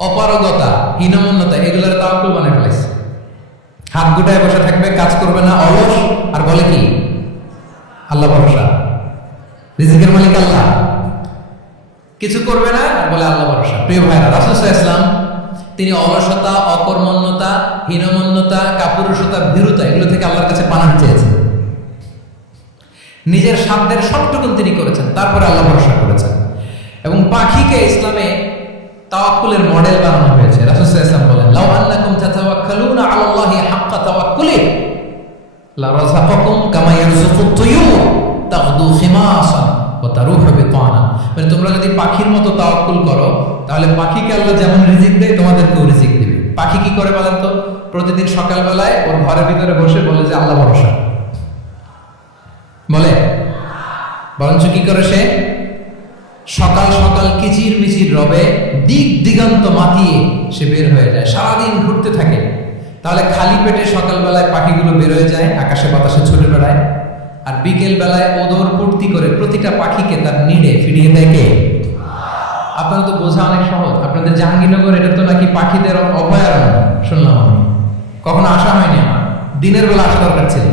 অপারগতা, হীনমন্যতা এগুলোর তাওয়াক্কুল বানিয়ে ফেলেছে। হাত গুটায় বসে থাকবে, কাজ করবে না, অলস, আর বলে কি আল্লাহ ভরসা। রিজিকের মালিক আল্লাহ, কিছু করবে না আর বলে আল্লাহ ভরসা। প্রিয় ভাইরা, রাসূল সাল্লাল্লাহু আলাইহি ওয়াসাল্লাম তিনি অলসতা, অকর্মণ্যতা, হীনমন্যতা, কাপুরুষতা, ভীরুতা এগুলো থেকে আল্লাহর কাছে পানাহ চেয়েছেন। নিজের সাধ্যের সবটুকুন তিনি করেছেন, তারপরে আল্লাহ ভরসা করেছেন। এবং পাখিকে ইসলামে তাওয়াক্কুলের মডেল বানানো হয়েছে। রাসূল সাল্লাল্লাহু আলাইহি ওয়াসাল্লাম বলেন লাউ আন্নাকুম তাতাওয়াক্কালুনা আলাল্লাহি হাক্কা তাওয়াক্কুলি লারাযাকাকুম কামা ইয়ারযুকুত তুয়ুর তাগদু খিমাসান ওয়া তারুহু বিতানা। মানে তোমরা যদি পাখির মতো তাওয়াক্কুল করো, তাহলে পাখিকে আল্লাহ যেমন রিজিক দেয় তোমাদেরকেও রিজিক দিবে। পাখি কি করে বলেন তো? প্রতিদিন সকালবেলায় ওর ঘরের ভিতরে বসে বলে যে আল্লাহ ভরসা। বলে? বরঞ্চ কি করে সে? সকাল সকাল কিচির মিচির রবে দিক দিগন্ত মাতিয়ে সে বের হয়ে যায়, সারাদিন ঘুরতে থাকে। তাহলে খালি পেটে সকালবেলায় পাখিগুলো বের হয়ে যায়, আকাশে বাতাসে ছুটে বেড়ায়, আর বিকেল বেলায় ওদর পূর্তি করে প্রতিটা পাখিকে তার নিড়ে ফিরিয়ে দেয় কে? আপনারা তো বোঝা অনেক সহজ। আপনাদের জাহাঙ্গীরনগর এটা তো নাকি পাখিদের অভয়ারণ্য শুনলাম আমি, কখনো আসা হয়নি আমার, দিনের বেলা আসা দরকার ছিল,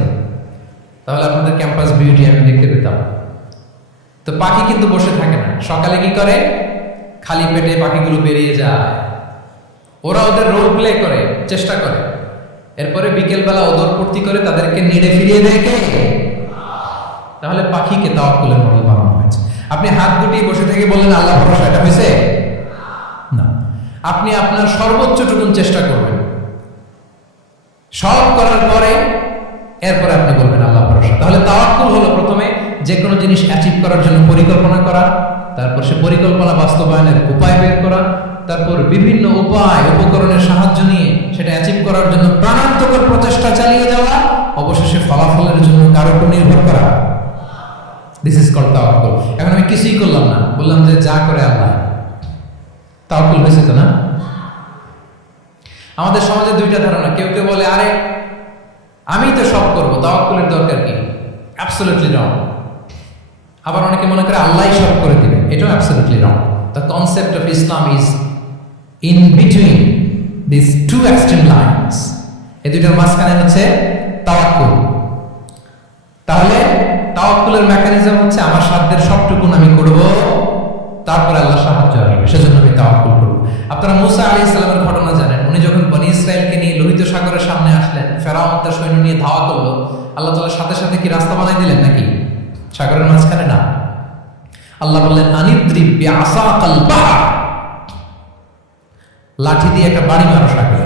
তাহলে আপনাদের ক্যাম্পাস বিউটি আমি দেখতে পেতাম। তো পাখি কিন্তু বসে থাকে না, সকালে কি করে? খালি পেটে পাখিগুলো বেরিয়ে যায়, ওরা ওদের রোল প্লে করে, চেষ্টা করে, এরপরে বিকেল বেলা ওদর পূর্তি করে তাদেরকে নিড়ে ফিরিয়ে দেয় কে? তাহলে পাখিকে তাওয়াক্কুলের মডেল বানানো হয়েছে। আপনি হাত গুটিয়ে বসে থেকে বললেন আল্লাহ ভরসা, এটা হয়েছে না। আপনি আপনার সর্বোচ্চটুকুন চেষ্টা করবেন, সব করার পরে এরপরে আপনি বলবেন আল্লাহ ভরসা। তাহলে তাওয়াক্কুল হলো প্রথমে যে কোনো জিনিস অ্যাচিভ করার জন্য পরিকল্পনা করা, তারপর সে পরিকল্পনা বাস্তবায়নের উপায় বের করা, তারপর বিভিন্ন উপায় উপকরণের সাহায্য নিয়ে সেটা অ্যাচিভ করার জন্য প্রাণান্তকর প্রচেষ্টা চালিয়ে যাওয়া, অবশেষে ফলাফলের জন্য কারো উপর নির্ভর করা। দিস ইজ কল্ড তাওয়াক্কুল। এখন আমি কিছুই করলাম না, বললাম যে যা করে আল্লাহ, তাওয়াক্কুল হয়েছে তো না? আমাদের সমাজে দুইটা ধারণা। কেউ কেউ বলে আরে আমি তো সব করবো, তাওয়াক্কুলের দরকার কি? Absolutely wrong. আবার অনেকে মনে করে আল্লাহই সব করে দিবে, এটাও absolutely wrong. The concept of ইসলাম is in between this two extreme lines. এই দুইটার মাঝখানে হচ্ছে তাওয়াক্কুল। তাহলে তাওয়াক্কুলের মেকানিজম হচ্ছে আমার সাধ্যের সবটুকুন আমি করব, তারপরে আল্লাহ সাহায্য আসবে, সেজন্য আমি তাওয়াক্কুল করব। আপনারা মুসা আলাইহিস সালামের ঘটনা জানেন। উনি যখন বনী ইসরায়েলকে নিয়ে লোহিত সাগরের সামনে আসলেন, ফেরাউন তার সৈন্য নিয়ে ধাওয়া করলো, আল্লাহ তাআলা সাথে সাথে কি রাস্তা বানাই দিলেন নাকি? সাগরের মাঝখানে না। আল্লাহ বললেন আনিদ্রিব বিআসাকাল বাহর, লাঠি দিয়ে একটা বাড়ি মারো সাগরে।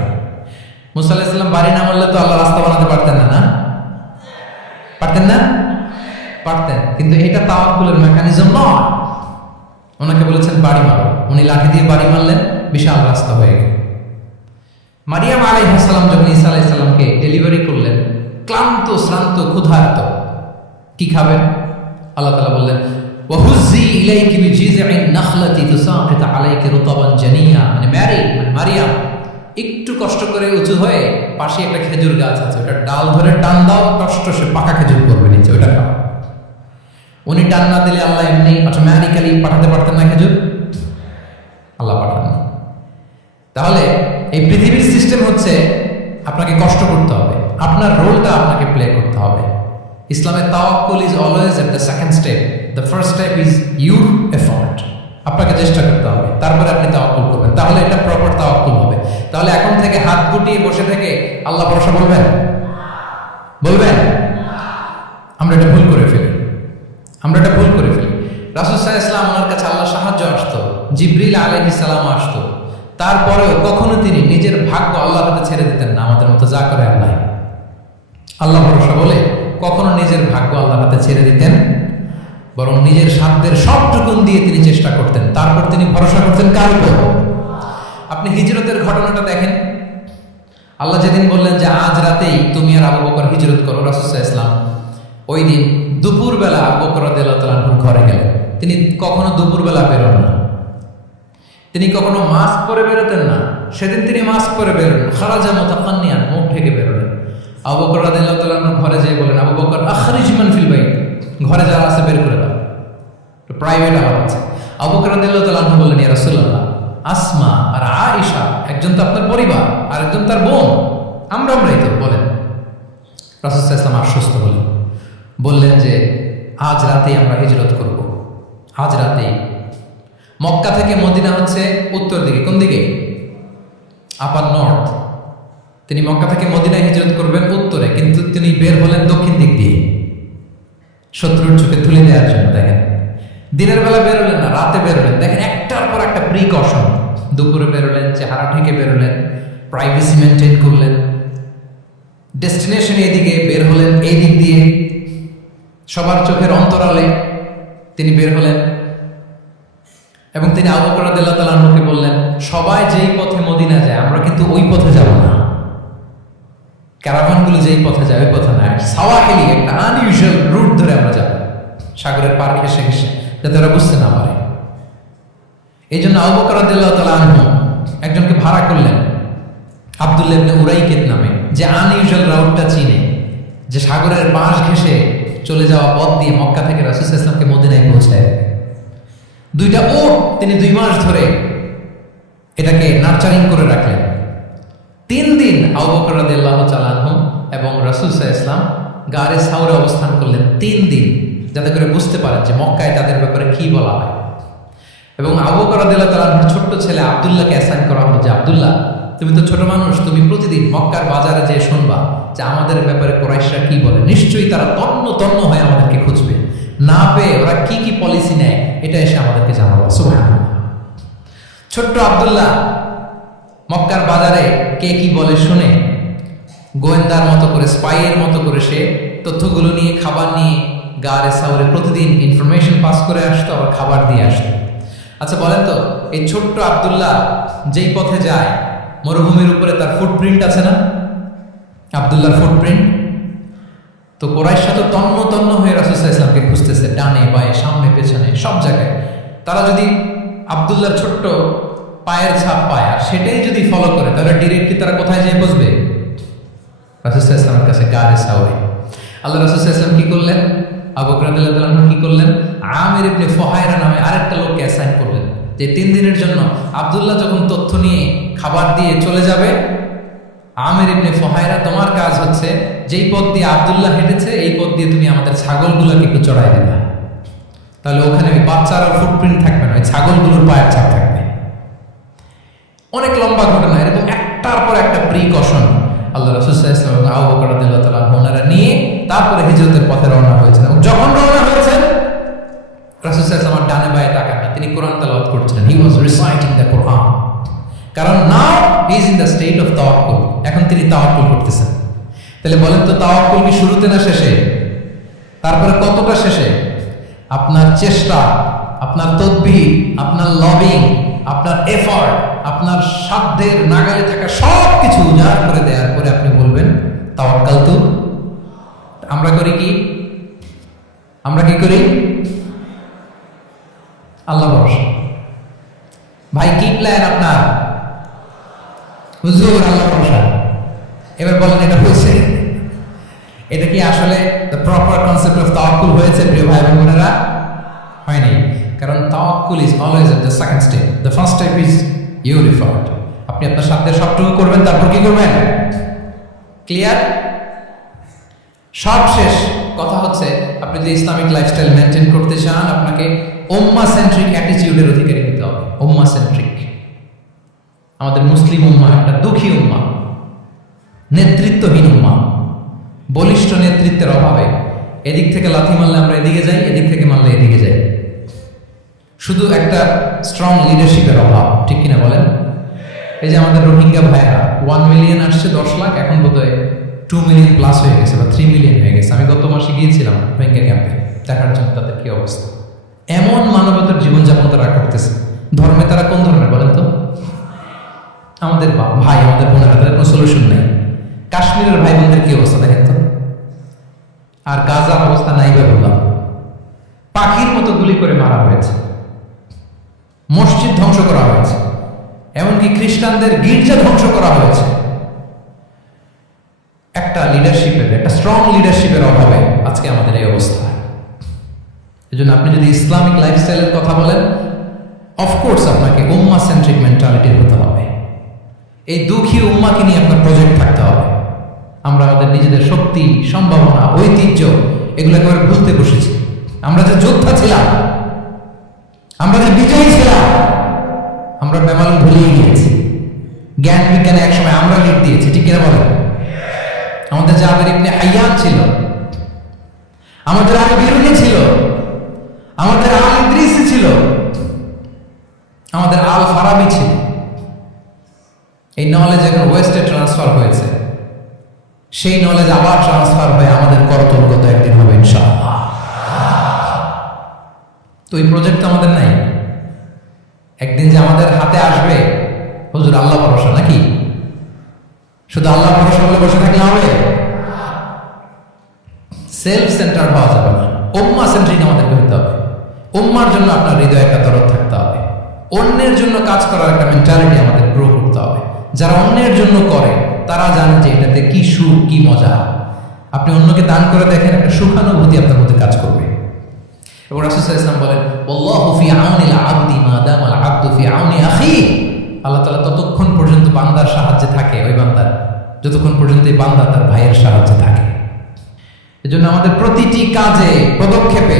মুসা আলাইহিস সালাম বাড়ি না মারলে তো আল্লাহ রাস্তা বানাতে পারতেন না, না পারতেন না? পারতেন, কিন্তু এটা তাওয়াক্কুলের মেকানিজম নয়। ওনাকে বলেছেন বাড়ি মারো, উনি লাঠি দিয়ে বাড়ি মারলেন, বিশাল রাস্তা হয়ে গেল। মারিয়াম আলাইহিস সালাম যখন ঈসা আলাইহিস সালামকে ডেলিভারি করলেন, ক্লান্ত শ্রান্ত ক্ষুধার্ত, কি খাবেন? আল্লাহ তাআলা বললেন ওয়াহুজ্জি ইলাইকি বিজিযিন নাখলাতি তুসাকিত আলাইকি রুতাবান জানিয়া, মানে মারিয়াম একটু কষ্ট করে উঁচু হয়ে পাশে একটা খেজুর গাছ আছে, ওটা ডাল ধরে টান দাও, কষ্ট সে পাকা খেজুর পড়বে নিচে, ওটা খাও। উনি টান না দিলে আল্লাহ এমনি অটোমেটিক্যালি পাঠাতে পারতেন না খেজুর? আল্লাহ পাঠান। তাহলে এই পৃথিবীর সিস্টেম হচ্ছে আপনাকে কষ্ট করতে হবে, আপনার রোলটা আপনাকে প্লে করতে হবে। ইসলামের তাওয়াক্কুল is always at the second step. The first step is your effort. আপনাকে চেষ্টা করতে হবে, তারপরে আপনি তাওয়াক্কুল করবেন, তাহলে এটা প্রপার তাওয়াক্কুল হবে। তাহলে এখন থেকে হাত গুটিয়ে বসে থেকে আল্লাহ ভরসা বলবেন? আমরা এটা ভুল করে ফেলি। রাসূল সাল্লাল্লাহু আলাইহি ওয়াসাল্লাম, ওনার কাছে আল্লাহ সাহায্য আসতো, জিবরিল আলাইহিস সালাম আসতো, তারপরেও কখনো তিনি নিজের ভাগ্য আল্লাহর হাতে ছেড়ে দিতেন না। আমাদের মতো যা করে আল্লাহ ভরসা বলে কখনো নিজের ভাগ্য আল্লাহর হাতে ছেড়ে দিতেন, বরং নিজের সাধ্যের সবটুকুন দিয়ে তিনি চেষ্টা করতেন। তারপর তিনি ভরসা করতেন কার উপর? আপনি হিজরতের ঘটনাটা দেখেন। আল্লাহ যেদিন বললেন যে আজ রাতেই তুমি আর আবু বকর হিজরত করো, রাসূল সাল্লাল্লাহু আলাইহি ওয়াসাল্লাম ওই দিন দুপুরবেলা আবু বকর রাদিয়াল্লাহু তাআলা আনহুর ঘরে গেলেন। তিনি কখনো দুপুরবেলা বেরোন না, তিনি কখনো মাস্ক পরে বেরোতেন না। সেদিন তিনি মাস্ক পরে বেরোন, খারাজা মুতাকান্নিয়ান, মুখ ঢেকে বেরোলেন। আবু বকর রাদিয়াল্লাহু তাআলা আনহুর ঘরে যেয়ে বলেন, আবু বকর আখরিজ মান ফিল বাইত, ঘরে যারা আছে বের করে দাও, প্রাইভেট আলাপ আছে। আবু বকর রাদিয়াল্লাহু তাআলা আনহু বললেন, ইয়া রাসূলুল্লাহ, আসমা আর আয়েশা একজন তো আপনার পরিবার আর একজন তার বোন, আমরাই তো, বলেন। রাসূল সাল্লাল্লাহু আলাইহি ওয়াসাল্লাম আশ্বস্ত হলেন, বললেন যে আজ রাতেই আমরা হিজরত করব, আজ রাতেই। মক্কা থেকে মদিনা হচ্ছে উত্তর দিকে, কোন দিকে? আপার নর্থ। তিনি মক্কা থেকে মদিনায় হিজরত করবেন উত্তরে, কিন্তু তিনি বের হলেন দক্ষিণ দিক দিয়ে, শত্রুর চোখে তুলে দেওয়ার জন্য। দেখেন, দিনের বেলা বেরোলেন না, রাতে বেরোলেন। দেখেন, একটার পর একটা প্রিকশন। দুপুরে বেরোলেন, চেহারা ঢেকে বেরোলেন, প্রাইভেসি মেনটেন করলেন। ডেস্টিনেশন এদিকে, বের হলেন এই দিক দিয়ে, সবার চোখের অন্তরালে তিনি বের হলেন। এবং তিনি আবু বকর রাদিয়াল্লাহু তাআলা আনহুকে বললেন, সবাই যেই পথে মদিনা যায় আমরা কিন্তু ওই পথে যাব না, ক্যারাভানগুলো যেই পথে যায় ওই পথে না, সাওয়াহিলি একটা আনইউজুয়াল রুট ধরে আমরা যাব, সাগরের পার ঘেঁষে ঘেঁষে, যাতে ওরা বুঝতে না পারে। এই জন্য আবু বকর রাদিয়াল্লাহু তাআলা আনহু একজনকে ভাড়া করলেন, আব্দুল্লাহ ইবনে উরাইকিত নামে, যে আনইউজুয়াল রাউটটা চিনে, যে সাগরের পাশ ঘেঁষে চলে যাওয়া পথ দিয়ে মক্কা থেকে রাসূল সাল্লাল্লাহু আলাইহি ওয়াসাল্লামকে মদিনায় পৌঁছায়। দুইটা ওট তিনি 2 মাস ধরে এটাকে নার্চারিং করে রাখলেন। 3 দিন আবু বকর রাদিয়াল্লাহু তাআলা আনহু এবং রাসূল সাল্লাল্লাহু আলাইহি ওয়াসাল্লাম গারে সাউরে অবস্থান করলেন 3 দিন, যাতে করে বুঝতে পারেন যে মক্কায় তাদের ব্যাপারে কি বলা হয়। এবং আবু বকর রাদিয়াল্লাহু তাআলা আনহুর ছোট্ট ছেলে আব্দুল্লাহকে অ্যাসাইন করা হলো যে, আব্দুল্লাহ, তুমি তো ছোট মানুষ, তুমি প্রতিদিন মক্কার বাজারে যেয়ে শুনবা যে আমাদের ব্যাপারে কুরাইশরা কি বলে। নিশ্চয়ই তারা তন্ন তন্ন হয়ে আমাদেরকে খুঁজবে, না পেয়ে ওরা কি কি পলিসি নেয় এটা এসে আমাদেরকে জানাবো। সুবহানাল্লাহ। ছোট্ট আব্দুল্লাহ মক্কার বাজারে কে কি বলে শুনে, গোয়েন্দার মতো করে, স্পাইয়ের মতো করে সে তথ্যগুলো নিয়ে, খাবার নিয়ে গারে সাউরে প্রতিদিন ইনফরমেশন পাস করে আসতো, আবার খাবার দিয়ে আসতো। আচ্ছা বলেন তো, এই ছোট্ট আব্দুল্লাহ যেই পথে যায়, মরুভূমির উপরে তার ফুটপ্রিন্ট আছে না? আব্দুল্লাহর ফুটপ্রিন্ট। তো কোরাইশরা তো তন্ন তন্ন হয়ে রাসূল সাল্লাল্লাহু আলাইহি ওয়াসাল্লামকে খুঁজতেছে, ডানে বাঁয়ে সামনে পেছনে সব জায়গায়। তারা যদি আব্দুল্লাহর ছোট্ট পায়ের ছাপ পায় আর সেটাই যদি ফলো করে, তাহলে ডিরেক্টলি তারা কোথায় যেয়ে বসবে? রাসূল সাল্লাল্লাহু আলাইহি ওয়াসাল্লামের কাছে, গারে সাউরে। আল্লাহ রাসূল সাল্লাল্লাহু আলাইহি ওয়াসাল্লাম কি করলেন? আবু বকর রাদিয়াল্লাহু আনহু কি করলেন? আমির ইবনে ফুহায়রা নামে আরেকটা লোককে অ্যাসাইন করলেন যে 3 দিনের জন্য আব্দুল্লাহ যখন তথ্য নিয়ে খাবার দিয়ে চলে যাবে, আমির ইবনে ফুহায়রা, তোমার কাজ হচ্ছে যেই পথ দিয়ে আব্দুল্লাহ হেঁটেছে এই পথ দিয়ে তুমি আমাদের ছাগলগুলোকে একটু চড়াই দেবে। তাহলে ওখানে ওই বাচ্চার ফুটপ্রিন্ট থাকবে না, ওই ছাগলগুলোর পায়ের ছাপ থাকবে। অনেক লম্বা ঘটনা, এরকম একটার পর একটা প্রিকশন আল্লাহ রাসূল সাল্লাল্লাহু আলাইহি ওয়াসাল্লাম আবু বকর রাদিয়াল্লাহু তাআলা ওনারা নিয়ে তারপরে হিজরতের পথে রওনা হয়েছেন। যখন রওনা হয়েছেন, রাসূল সাল্লাল্লাহু আলাইহি ওয়াসাল্লাম ডানে বাঁয়ে তাকান না, তিনি কোরআন তেলাওয়াত করছিলেন। হি ওয়াজ রিসাইটিং দ্য কোরআন, কারণ now he is in the state of তাওয়াক্কুল। এখন তিনি তাওয়াক্কুল করতেছেন। তাহলে বলেন তো, তাওয়াক্কুল কি শুরুতে না শেষে? তারপরে কতটা শেষে? আপনার চেষ্টা, আপনার তদবির, আপনার লবিং, আপনার এফর্ট, আপনার সাধ্যের নাগালে থাকা সব কিছু উজাড় করে দেওয়ার পরে আপনি বলবেন তাওয়াক্কালতু। আমরা করি কি? আমরা কি করি? আল্লাহ ভরসা। ভাই কি প্ল্যান আপনার? হুজুর আল্লাহ ভরসা। এবার বলেন, এটা হয়েছে? এটা কি আসলে দ্য প্রপার কনসেপ্ট অফ তাওয়াক্কুল হয়েছে প্রিয় ভাই এবং বোনেরা? হয়নি। কারণ তাওয়াক্কুল is always at the second step. The first step is your effort. আপনি আপনার সাধ্যের সবটুকু করবেন, তারপর কি করবেন? ক্লিয়ার? সব শেষ কথা হচ্ছে, আপনি যদি ইসলামিক লাইফস্টাইল মেনটেন করতে চান, আপনাকে উম্মাহ সেন্ট্রিক অ্যাটিটিউডের অধিকারী হতে হবে। উম্মাহ সেন্ট্রিক। আমাদের মুসলিম উম্মাহ একটা দুঃখী উম্মাহ, নেতৃত্বহীন উম্মাহ, বলিষ্ঠ নেতৃত্বের অভাবে এদিক থেকে লাথি মারলে আমরা এদিকে যাই, এদিক থেকে মারলে এদিকে যাই। শুধু একটা স্ট্রং লিডারশিপের অভাব, ঠিক কিনা বলেন? এই যে আমাদের রোহিঙ্গা ভাইয়েরা 1 মিলিয়ন আসছে, 10 লাখ, এখন বোধহয় 2 মিলিয়ন প্লাস হয়ে গেছে বা 3 মিলিয়ন হয়ে গেছে। আমি গত মাসে গিয়েছিলাম রোহিঙ্গা ক্যাম্পে দেখার জন্য তাদের কি অবস্থা। এমন মানবতার জীবনযাপন তারা করতেছে। ধর্মে তারা কোন ধর্মের বলেন তো? আমাদের ভাই, আমাদের বোনেরা, তাদের কোনো সলিউশন নেই। কাশ্মীরের ভাই বোনদের কি অবস্থা দেখেন তো। আর গাজার অবস্থা নাই বা বললাম, পাখির মতো গুলি করে মারা হয়েছে, মসজিদ ধ্বংস করা হয়েছে, এমনকি খ্রিস্টানদের গির্জা ধ্বংস করা হয়েছে। একটা লিডারশিপের, একটা স্ট্রং লিডারশিপের অভাবে আজকে আমাদের এই অবস্থা। এই জন্য আপনি যদি ইসলামিক লাইফস্টাইলের কথা বলেন, অফকোর্স আপনাকে উম্মাহ সেন্ট্রিক মেন্টালিটির হতে হবে। এই দুঃখী উম্মাকে নিয়ে আপনার প্রজেক্ট থাকতে হবে। আমরা আমাদের নিজেদের শক্তি, সম্ভাবনা, ঐতিহ্য এগুলো একেবারে ভুলতে বসেছি। আমরা যে যোদ্ধা ছিলাম, আমরা যে বিজয়ী ছিলাম, আমরা বেমালুম ভুলিয়ে গিয়েছি। জ্ঞান বিজ্ঞানে একসময় আমরা লিড দিয়েছি, ঠিক কিনা বলেন? আমাদের জাবের ইবনে হাইয়ান ছিল, আমাদের আল বিরুনি ছিল, আমাদের আল ইদ্রিসি ছিল, আমাদের আল ফারাবি ছিল। এই নলেজ এখন ওয়েস্টে ট্রান্সফার হয়েছে, সেই নলেজ আবার ট্রান্সফার হয়ে আমাদের করতলগত একদিন হবে ইনশাআল্লাহ। তো এই প্রজেক্ট আমাদের নাই। একদিন যে আমাদের হাতে আসবে, হুজুর আল্লাহ ভরসা নাকি? শুধু আল্লাহ ভরসা বলে বসে থাকলে হবে? সেলফ সেন্টার হওয়া যাবে না, উম্মাহ সেন্ট্রিক আমাদেরকে হতে হবে। উম্মার জন্য আপনার হৃদয়ে একটা দরদ থাকতে হবে। অন্যের জন্য কাজ করার একটা মেন্টালিটি আমাদের গ্রো করতে হবে। যারা অন্যের জন্য করে তারা জানে যে এটাতে কি সুখ, কি মজা। আপনি অন্যকে দান করে দেখেন, একটা সুখানুভূতি আপনার মধ্যে কাজ করবে। এবং রাসূল সাল্লাল্লাহু আলাইহি ওয়াসাল্লাম বলেন, আল্লাহু ফি আউনিল আবদি মা দামাল আবদু ফি আউনি আখি। আল্লাহ তাআলা ততক্ষণ পর্যন্ত বান্দার সাহায্যে থাকে, ওই বান্দার, যতক্ষণ পর্যন্ত এই বান্দা তার ভাইয়ের সাহায্যে থাকে। এজন্য আমাদের প্রতিটি কাজে, পদক্ষেপে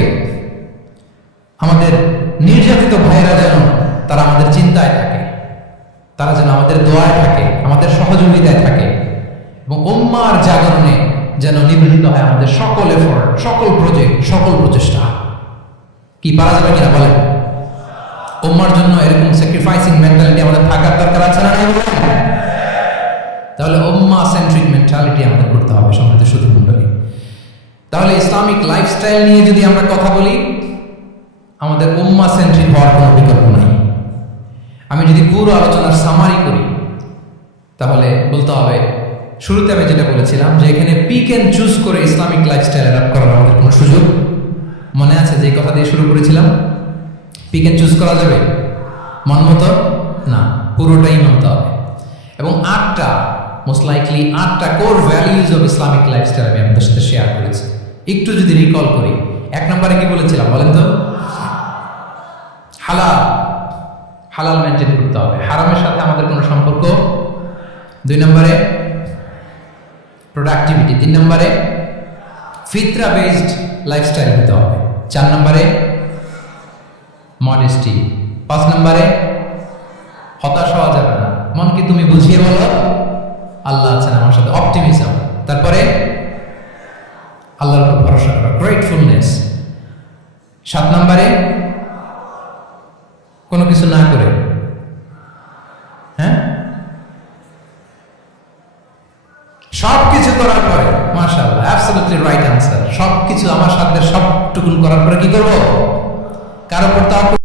আমাদের নির্যাতিত ভাইয়েরা যেন তারা আমাদের চিন্তায় থাকে, তারা যেন আমাদের দোয়ায় থাকে, আমাদের সহযোগিতায় থাকে, এবং উম্মাহর জাগরণে যেন নিবেদিত হয় আমাদের সকল এফর্ট, সকল প্রজেক্ট, সকল প্রচেষ্টা। কি পারা যাবে কিনা বলেন? উম্মাহর জন্য এরকম স্যাক্রিফাইসিং মেন্টালিটি আমাদের থাকার দরকার আছে না? তাহলে উম্মাহ সেন্ট্রিক মেন্টালিটি আমাদের করতে হবে। সম্মানিত সুধী মণ্ডলী, তাহলে ইসলামিক লাইফস্টাইল নিয়ে যদি আমরা কথা বলি, আমাদের উম্মাহ সেন্ট্রিক হওয়ার কোনো বিকল্প নাই। আমি যদি পুরো আলোচনার সামারি করি, তাহলে বলতে হবে, শুরুতে আমি যেটা বলেছিলাম যে এখানে পিক এন্ড চুজ করে ইসলামিক লাইফস্টাইল অ্যাডাপ্ট করার আমাদের কোনো সুযোগ মনে আছে? যে কথা দিয়ে শুরু করেছিলাম, পিক এন্ড চুজ করা যাবে মন মতো না, পুরোটাই মানতে হবে। এবং মোস্ট লাইকলি 8টা core values of Islamic lifestyle আমি আপনাদের সাথে শেয়ার করেছি। একটু যদি রিকল করি, 1 নম্বরে কি বলেছিলাম বলেন তো? হালাল মেনটেন করতে হবে, হারামের সাথে আমাদের কোনো সম্পর্ক। 2 নম্বরে প্রোডাক্টিভিটি। 3 নম্বরে ফিতরা বেসড লাইফস্টাইল হতে হবে। 4 নম্বরে মডেস্টি। 5 নম্বরে হতাশ হওয়া যাবে না, মনকে তুমি বুঝিয়ে বলো আল্লাহ আছেন আমার সাথে, অপটিমিজম। তারপরে আল্লাহর উপর ভরসা করা, গ্রেটফুলনেস। 7 নম্বরে কোনো কিছু না করে, হ্যাঁ, সবকিছু করার পরে, মাশাআল্লাহ, অ্যাবসলিউটলি রাইট আনসার, সবকিছু আমার সাথে সবটুকুন করার পরে কি করবো? কারো উপর